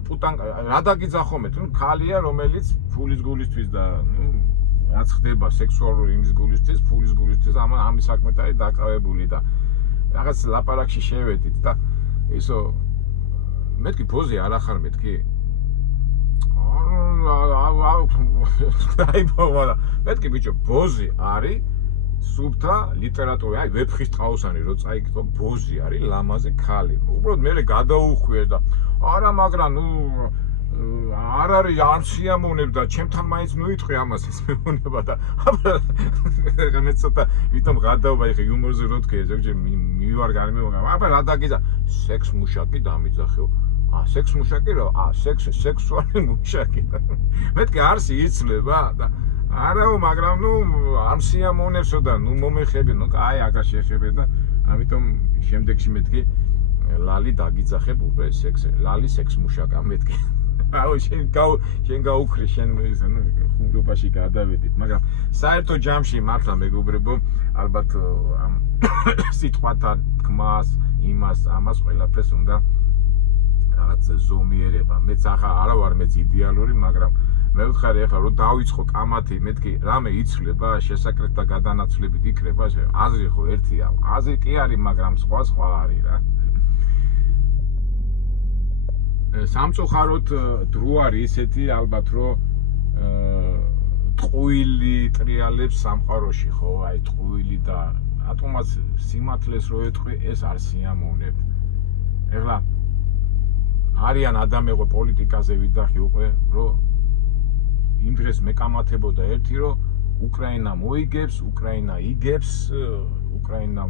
პუტან რა დაგიძახო მეთქი ნუ ქალია რომელიც ფულის გულისთვის და ნუ რაც ხდება სექსუალური იმის გულისთვის ფულის გულისთვის ამის საქმეთ არის დაკავებული და რაღაც ლაპარაკში შევედით და ისო მეთქი პოზი არ ახარ მეთქი აი ბობა მეთქი ბიჭო ბოზი არის სუბთა ლიტერატურა აი ვეფხის ტყაოსანი რო წაიკითხო ბოზი არის ლამაზი ქალი უბრალოდ მე გადაუხვიე და არა მაგრამ ნუ არ არის არ სიამოვნებ და ჩემთან მაინც მოიტყვი ამას ეს მეუბნება და აბა მე ცოტა ვითომ გადაობა ეხა იუმორზე რო თქვი ზოგჯერ მივარ გამიმოგა აბა რა დაგიზა სექს მუშაკი დამიძახეო სექს მუშაკი რა სექსუალური მუშაკი მეთქი არც იცლება და არაო მაგრამ ნუ არ სიამოვნებსო და ნუ მომეხები ნუ კაი აგარ შეხები და ამიტომ შემდეგში მეთქი ლალი დაგიძახებ უკვე ლალი სექს მუშაკა მეთქი აუ შენ გაუქრი შენ ნუ ხუმრობაში გადავედით მაგრამ საერთო ჯამში მართლა მეგობრებო ალბათ ამ სიტყვათა თქმას იმას ამას ყველაფერს უნდა რაღაც ზომიერება მეც ახლა არა ვარ მეც იდეალური მაგრამ მე ვთხარი ახლა რომ დავიწყო კამათი მეთქი რამე იცვლება შესაკრეთ და გადანაცვლებით იქნება აზრი ხო ერთია აზრი კი არის მაგრამ სხვა არის რა სამწუხაროდ დრო არის ისეთი ალბათ რომ ტყუილი ტრიალებს სამყაროში ხო აი ტყუილი და ატომას სიმართლეს რო ეტყვი ეს არ სიამოვნებ ეხლა არიან ადამიანები პოლიტიკაზე ვიდახი უკვე რომ იმ დღეს მეკამათებოდა ერთი რომ უკრაინა მოიგებს უკრაინა იგებს უკრაინა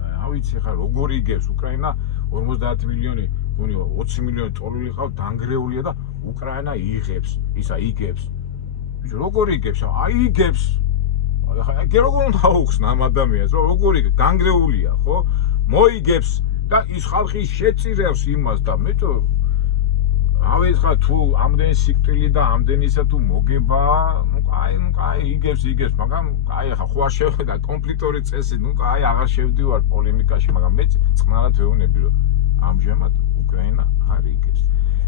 რა ვიცი ხა როგორ იგებს უკრაინა 50 მილიონი გონი 20 მილიონი ტოლული ყავს დანგრეულია და უკრაინა იღებს ისა იგებს ბიჭო როგორ იგებს აი იგებს ხა როგორ უნდა აუხსნა ამ ადამიანს რომ როგორ იგებს განგრეულია ხო მოიგებს და ის ხალხი შეწირავს იმას და მეტო ავეს ხა თუ ამდენი სიკვდილი და ამდენისა თუ მოგება ნუ კაი იგებს მაგრამ კაი ხა ხო არ შევედა კონფლიქტური წესი ნუ კაი აღარ შევდივარ პოლემიკაში მაგრამ მე წყნარად ვეუბნები რომ ამჟამად უკრაინა არ იგებს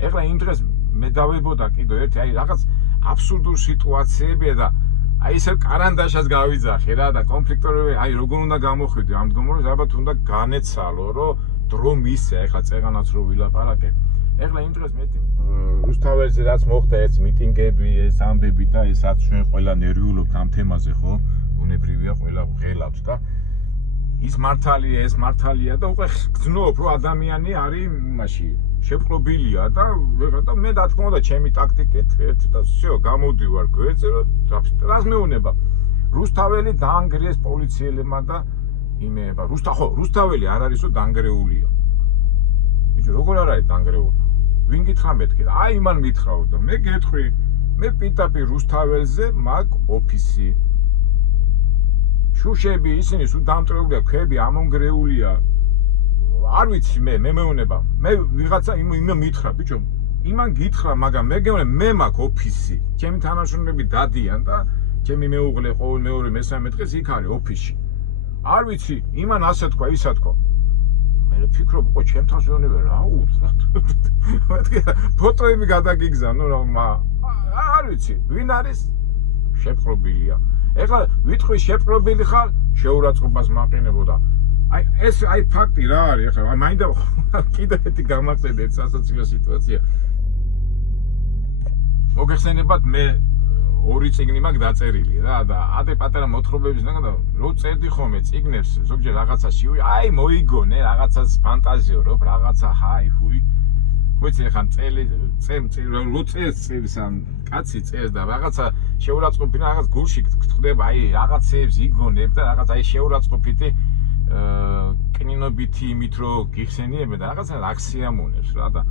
ეხლა იმ დღეს მე დავებოდა კიდო ერთი აი რაღაც აბსურდული სიტუაციებია და აი ესე კარანდაშას გავიძახე რა და კონფლიქტური აი როგორ უნდა გამოხვიდე ამ მდგომარეობას ალბათ უნდა განეცალო რომ დრო მისცე, ეხლა წეღანაც რო ვილაპარაკე. ეხლა იმ დღეს მეტი რუსთაველზე რაც მოხდა ეს მიტინგები, ეს ამბები და ეს რაც ჩვენ ყველა ნერვიულობთ ამ თემაზე, ხო? ბუნებრივია, ყველა ღელავთ და ის მართალია, ეს მართალია და უკვე გძნობ, რომ ადამიანი არის იმაში შეპყრობილია და მე რა თქმა უნდა ჩემი ტაქტიკით და всё, გამოდივარ გვერდზე, რომ რას მეუნება. რუსთაველი დაანგრიეს პოლიციელებმა და იმეება. რუსთაველი არ არის რომ დაანგრეულია. ბიჭო, როგორ არ არის დაანგრეული? ვინ გითხრა მეთქი? აი მან მითხრაო და მე გეტყვი, მე პიტაპი რუსთაველზე მაგ ოფისი. შუშები ისინი სულ დამტრეულია, ქვები ამონგრეულია. არ ვიცი მე მეუნება. მე ვიღაცა იმე მითხრა, ბიჭო, იმან გითხრა, მაგრამ მე გეუბნე, მე მაქვს ოფისი. ჩემი თანაშრომლები დადიან და ჩემი მეუღლე ყოველ მეორე მესამე დღეს იქ არის ოფისში. არ ვიცი, იმან ასე თქვა, ისა თქვა. მე ვფიქრობ, ყო ჩემთან ზონებე რა უთხრა. მეთქი ფოტოები გადაგიგზავნო რომ არ ვიცი, ვინ არის შეპყრობილია. ეხლა ვიტყვი შეპყრობილი ხარ, შეურაცხყოფას მაყენებოდა. აი ფაქტი რა არის, ეხლა მაინდა კიდევ ერთი გამახსენე ეს სასაცილო სიტუაცია. მოგეხსენებათ მე ორი წიგნი მაქვს დაწერილი რა და ადრე პატარა მოთხრობების ნაგადა რო წერდი ხოლმე წიგნებს ზოგჯერ რაღაცაში აი მოიგონე რაღაცას ფანტაზიორობ რაღაცა ჰაი ჰუი ვიცი ახლა რო წერს ამ კაცი წერს და რაღაცა შეურაცხყოფინა რაღაც გულში გწდება აი რაღაცებს იგონებ და რაღაც აი შეურაცხყოფითი კნინობითი იმით რომ გიხსენიებენ და რაღაცა აქსიამუნებს რა და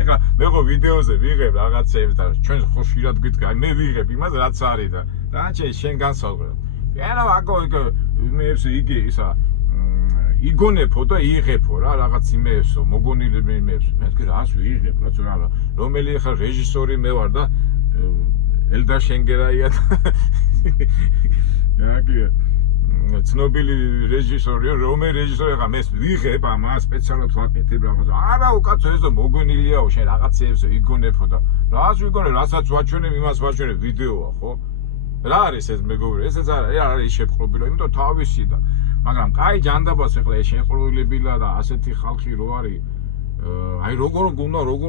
ეხლა მე ხო ვიდეოზე ვიღებ რაღაცებს და ჩვენ ხო შირად გითხრა მე ვიღებ იმას რაც არის და რაჩე შენ განსალღებ. ენა ვაგო იმეებს იგი ისა იგონებო და იღებო რა რაღაც იმეებსო მოგონილები იმეებს. მეთქი რას ვიღებ რაც რა რომელი ახლა რეჟისორი მე ვარ და ელდა შენგერაია და აგი ცნობილი რეჟისორია, რომელი რეჟისორი ახლა მე ვიღებ ამას სპეციალურად ვაკეთებ რაღაცა. არა, უკაცო ესო მოგონილიაო, შენ რაღაცეებსო იგონებო და რას ვიგონებ, რასაც ვაჩვენებ, იმას ვაჩვენებ ვიდეოა, ხო? რა არის ეს მეგობრო? ესეც არის შეპყრობილი, იმიტომ თავისი და მაგრამ კაი ჯანდაბას ახლა ეს შეყრობილებილა და ასეთი ხალხი რო არის, აი როგორ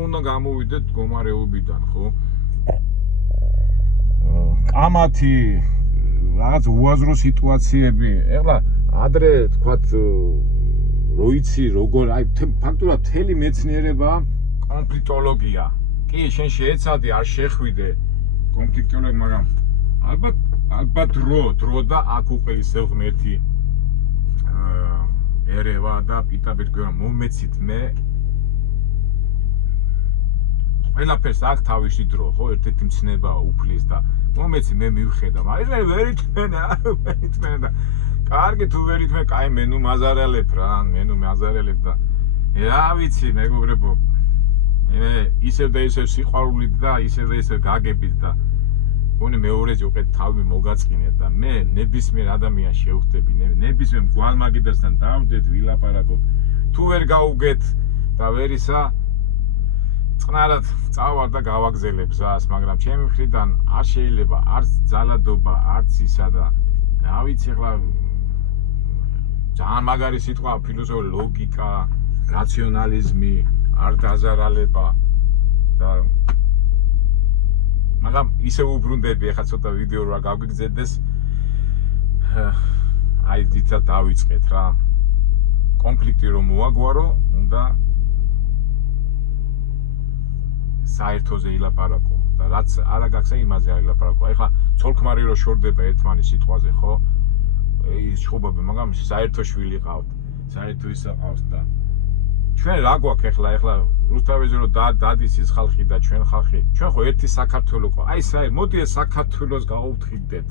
უნდა გამოვიდეთ მდგომარეობიდან, ხო? კამათი რაღაც უაზრო სიტუაციები. ეხლა ადრე თქვათ რო იცი როგორ აი ფაქტურად მთელი მეცნიერება კონფლიქტოლოგია. კი, შენ შეეცადი არ შეხვიდე კონფლიქტოლოგი, მაგრამ ალბათ დრო და აქ უკვე ისევ ღმერთი ერევა და პიტაპით გვერდ მომეცით მე ყველაფერს აქ თავისი დრო, ხო, ერთ-ერთი მცნებაა უფლის და მომეცი მე მივხედავ. აი ეს ვერ იტმენ და კარგი თუ ვერ იტმენ, კაი მე ნუ მაზარალებ რა, მე ნუ მაზარალებ და რა ვიცი მეგობრებო. ისევ და ისევ სიყვარულით და ისევ და ისევ გაგებით და გონი მეორეჯერ უკვე თავი მოგაწყინეთ და მე ნებისმიერ ადამიანს შევხვდები, ნებისმიერ მგვალმაგიდასთან დავდეთ, ვილაპარაკოთ. თუ ვერ გაუგეთ და ვერ ისა წყნარად წავარ და გავაგზელებ გზას, მაგრამ ჩემი მხრიდან არ შეიძლება არც ძალადობა, არც ისა და რა ვიცი ახლა ძალიან მაგარი სიტყვა ფილოსოფია, ლოგიკა, რაციონალიზმი, არ დაზარალება და მაგრამ ისე უბრუნდები ახლა ცოტა ვიდეო რა გაგვიგზელდეს აი ძითა დავიწყეთ რა კონფლიქტი რომ მოაგვარო უნდა საერთოზე ილაპარაკო და რაც არა გახსა იმაზე არ ილაპარაკო. ეხლა ცოლქმარი რო შორდება ერთმანი სიტყვაზე, ხო? ის შობები, მაგრამ საერთო შვილი ყავთ. საერთო ისა ყავს და ჩვენ რა გვაქვს ეხლა რუსთაველზე რო დადის ის ხალხი და ჩვენ ხალხი. ჩვენ ხო ერთი საქართველო ყო. აი მოდი ეს საქართველოს გავუფრთხილდეთ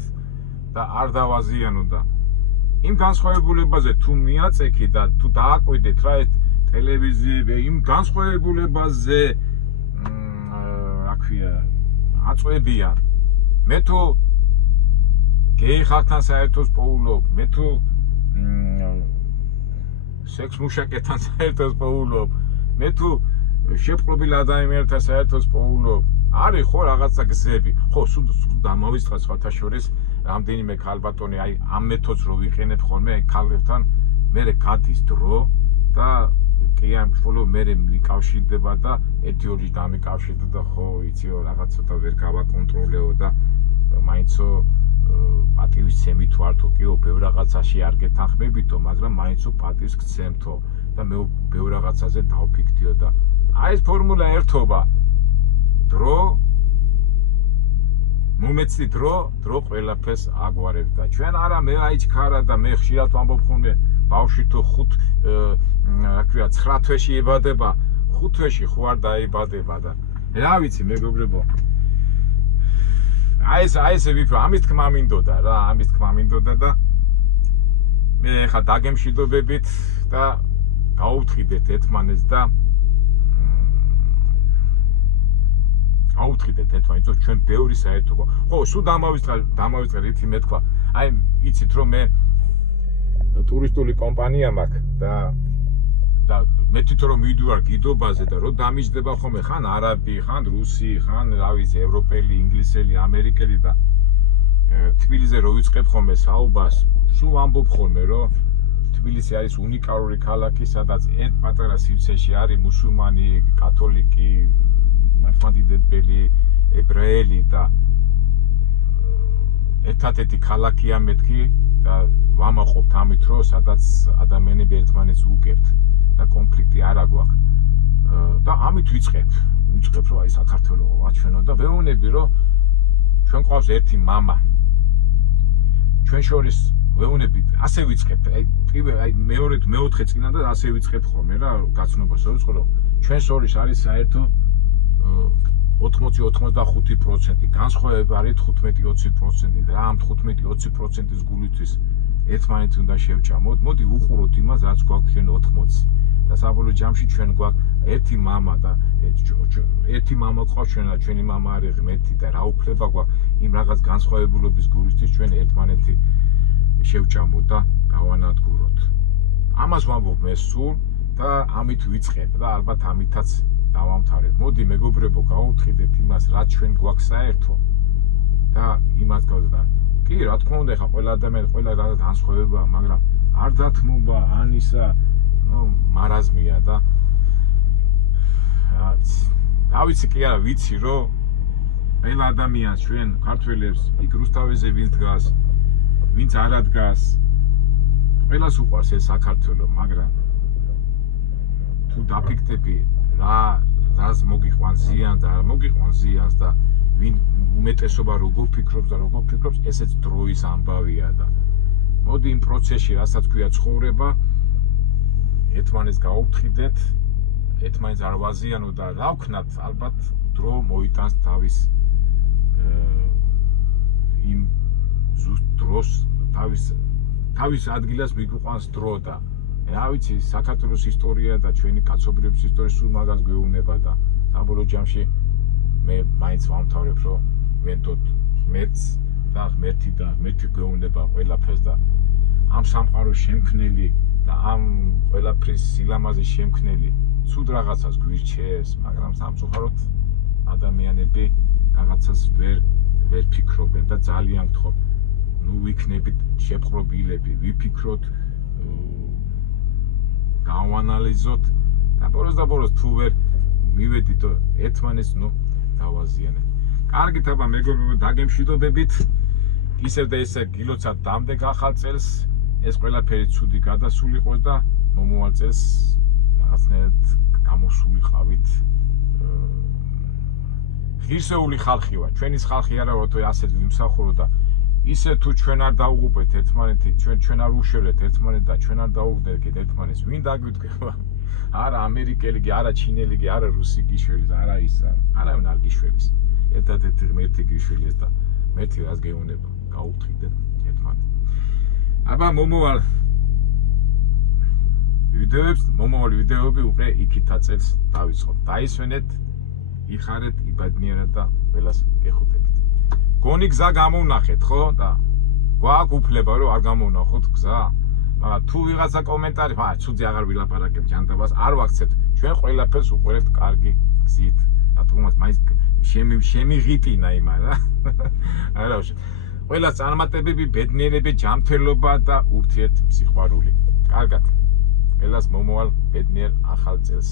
და არ დავაზიანო და იმ განსხვავებულებაზე თუ მიაწექი და თუ დააკვირდეთ რა ეს ტელევიზიები იმ განსხვავებულებაზე აწვევიან. მე თუ გეი ხალხთან საერთოს პოულობ, მე თუ სექს მუშაკეთთან საერთოს პოულობ, მე თუ შეპყრობილ ადამიანთან საერთოს პოულობ. არის ხო რაღაცა გზები. ხო, სულ დამავიწყოთ სხვათა შორის რამდენიმე ქალბატონი აი ამ მეთოდს რო ვიყენებ ხოლმე ქალებთან მერე გადის დრო და კი ამ ხოლო მერე მიკავშირდება და ერთი-ორი დამიკავშირდა და ხო იციო რაღაც ცოტა ვერ გავაკონტროლეო და მაინცო პატივისცემი თუ არ თუ კიო ბევრ რაღაცაში არ გეთანხმებითო, მაგრამ მაინცო პატივს გცემთო და მე ბევრ რაღაცაზე დავფიქრდიო და აი ეს ფორმულა ერთობა დრო მომეცი დრო ყველაფერს აგვარებს და ჩვენ არა მე აიჩქარა და მე ხშირად ვამბობ ხოლმე ბავშვი თუ 9 თვეში იბადება 5 თვეში ხო არ დაიბადება და რა ვიცი მეგობრებო აი ეს ვიფრო ამის თქმა მინდოდა რა ამის თქმა მინდოდა და მე ხა დაგემშვიდობებით და გაუთხიდეთ ერთმანეთს და აუთხიდეთ ერთმანეთს ჩვენ ბევრი საერთო ხო სულ დამავიწყე რითი მეთქვა აი იცით რომ მე ტურისტული კომპანია მაქვს და მე თვითონ რომ მივიდივარ გიდობაზე და რომ დამიჯდება ხოლმე ხან არაბი, ხან რუსი, ხან რა ვიცი, ევროპელი, ინგლისელი, ამერიკელი და თბილისზე რო ვიწყებ ხოლმე საუბარს, სულ ვამბობ ხოლმე რომ თბილისი არის უნიკალური ქალაქი, სადაც ერთ პატარა სივრცეში არის მუსულმანი, კათოლიკი, მართლმადიდებელი, ებრაელი და ერთადერთი ქალაქია მეთქი და ვამაყობთ ამით რომ სადაც ადამიანები ერთმანეთს უგებთ და კონფლიქტი არ აგვაქვს და ამით ვიწყებ რომ აი საქართველო აჩვენო და ვეუბნები რომ ჩვენ ყავს ერთი мама ჩვენ შორის ვეუბნები ასე ვიწყებ აი მეოთხე წინან და ასე ვიწყებ ხოლმე რა გაცნობას ვიწყო რომ ჩვენ შორის არის საერთო 80-85% განსხვავება არის 15-20% და ამ 15-20%-ის გულისთვის ერთმანეთს უნდა შევჭამოთ. მოდი უყუროთ იმას, რაც გვაქვს ჩვენ 80 და საბოლოო ჯამში ჩვენ გვაქვს ერთი мама და ერთი мама ყავს ჩვენი мама არის ღმერთი და რა უფლება გვაქვს იმ რაღაც განსხვავებულობის გულისთვის ჩვენ ერთმანეთი შევჭამოთ და გავანადგუროთ. ამას ვამბობ მე სულ და ამით ვიწყებ და ალბათ ამითაც დავამთავრებ. მოდი მეგობრებო, გავუთხიდეთ იმას, რაც ჩვენ გვაქვს საერთო და იმას გავზრდა. კი, რა თქმა უნდა, ხა ყველა ადამიანი, ყველა რაღაც განსხვავებაა, მაგრამ არ დათმობა, ანისა, მარაზმია და რა ვიცი, კი არა, ვიცი, რომ ყველა ადამიანს ჩვენ ქართველებს იქ რუსთავეზე ვინც დგას, ვინც არ დგას, ყველას უყვარს ეს საქართველო, მაგრამ თუ დაფიქრდები რას მოგიყვან ზიანს და არ მოგიყვან ზიანს და ვინ უმეტესობა როგორ ფიქრობს, ესეც დროის ამბავია და მოდი იმ პროცესში, რასაც ქვია ცხოვრება, ერთმანეთს გაუფრთხილდეთ, ერთმანეთს არ ვაზიანოთ და რა ვქნათ, ალბათ დრო მოიტანს თავის იმ ზუსტ დროს თავის ადგილას მიგვიყვანს დრო და რა ვიცი, საქართველოს ისტორია და ჩვენი კაცობრიობის ისტორია სულ მაგას გვეუბნება და საბოლოო ჯამში მე მაინც ვამთავრებ, რომ ვენდოთ ღმერთს და ღმერთი გვეუბნება ყველაფერს და ამ სამყაროს შემქმნელი და ამ ყველაფრის სილამაზის შემქმნელი ცუდ რაღაცას გვირჩევს, მაგრამ სამწუხაროდ ადამიანები რაღაცას ვერ ფიქრობენ და ძალიან გთხოვ, ნუ ვიქნებით შეპყრობილები, ვიფიქროთ გავანალიზოთ და ბოლოს თუ ვერ მივედით ერთმანეთს დავაზიანეთ. კარგით აბა მეგობრებო, დაგემშვიდობებით. ისევ და ისე გილოცავთ დამდეგ ახალ წელს, ეს ყველაფერი ცუდი გადასულიყოს და მომავალ წელს რაღაცნაირად გამოსულიყავით. ღირსეული ხალხი ვარ, ჩვენის ხალხი არა ვარ, თუ ასეთ ვიმსახურო და ისე თუ ჩვენ არ დავუღუპეთ ერთმანეთი, ჩვენ არ უშველეთ ერთმანეთს და ჩვენ არ დავუღდეთ ერთმანეთს, ვინ დაგვიდგება? არა ამერიკელი კი, არა ჩინელი კი, არა რუსი გიშველის, არა ის, არავინ არ გიშველის. ერთადერთი ღმერთი გიშველის და ღმერთი რას გეუბნება, გაუფრთხილდეთ ერთმანეთს. აბა მომავალ ვიდეოები უკვე იქით აწელს დავიწყოთ. დაისვენეთ, იხარეთ, იბედნიერეთ და ყველას გეხუტებით. გონი გზა გამოვნახეთ, ხო? და გვაქვს უფლება, რომ არ გამოვნახოთ გზა. მაგრამ თუ ვიღაცა კომენტარი, ცუდი აღარ ვილაპარაკებ ჯანდაბას, არ ვაქცევთ. ჩვენ ყველაფერს უყურებთ კარგი გზით. რატომაც მაინც შემიღიტინა იმა რა. არა, ყველა წარმატებები, ბედნიერება, ჯანმრთელობა და ურთიერთსიყვარული. კარგად. ყველას მომავალ ბედნიერ ახალ წელს.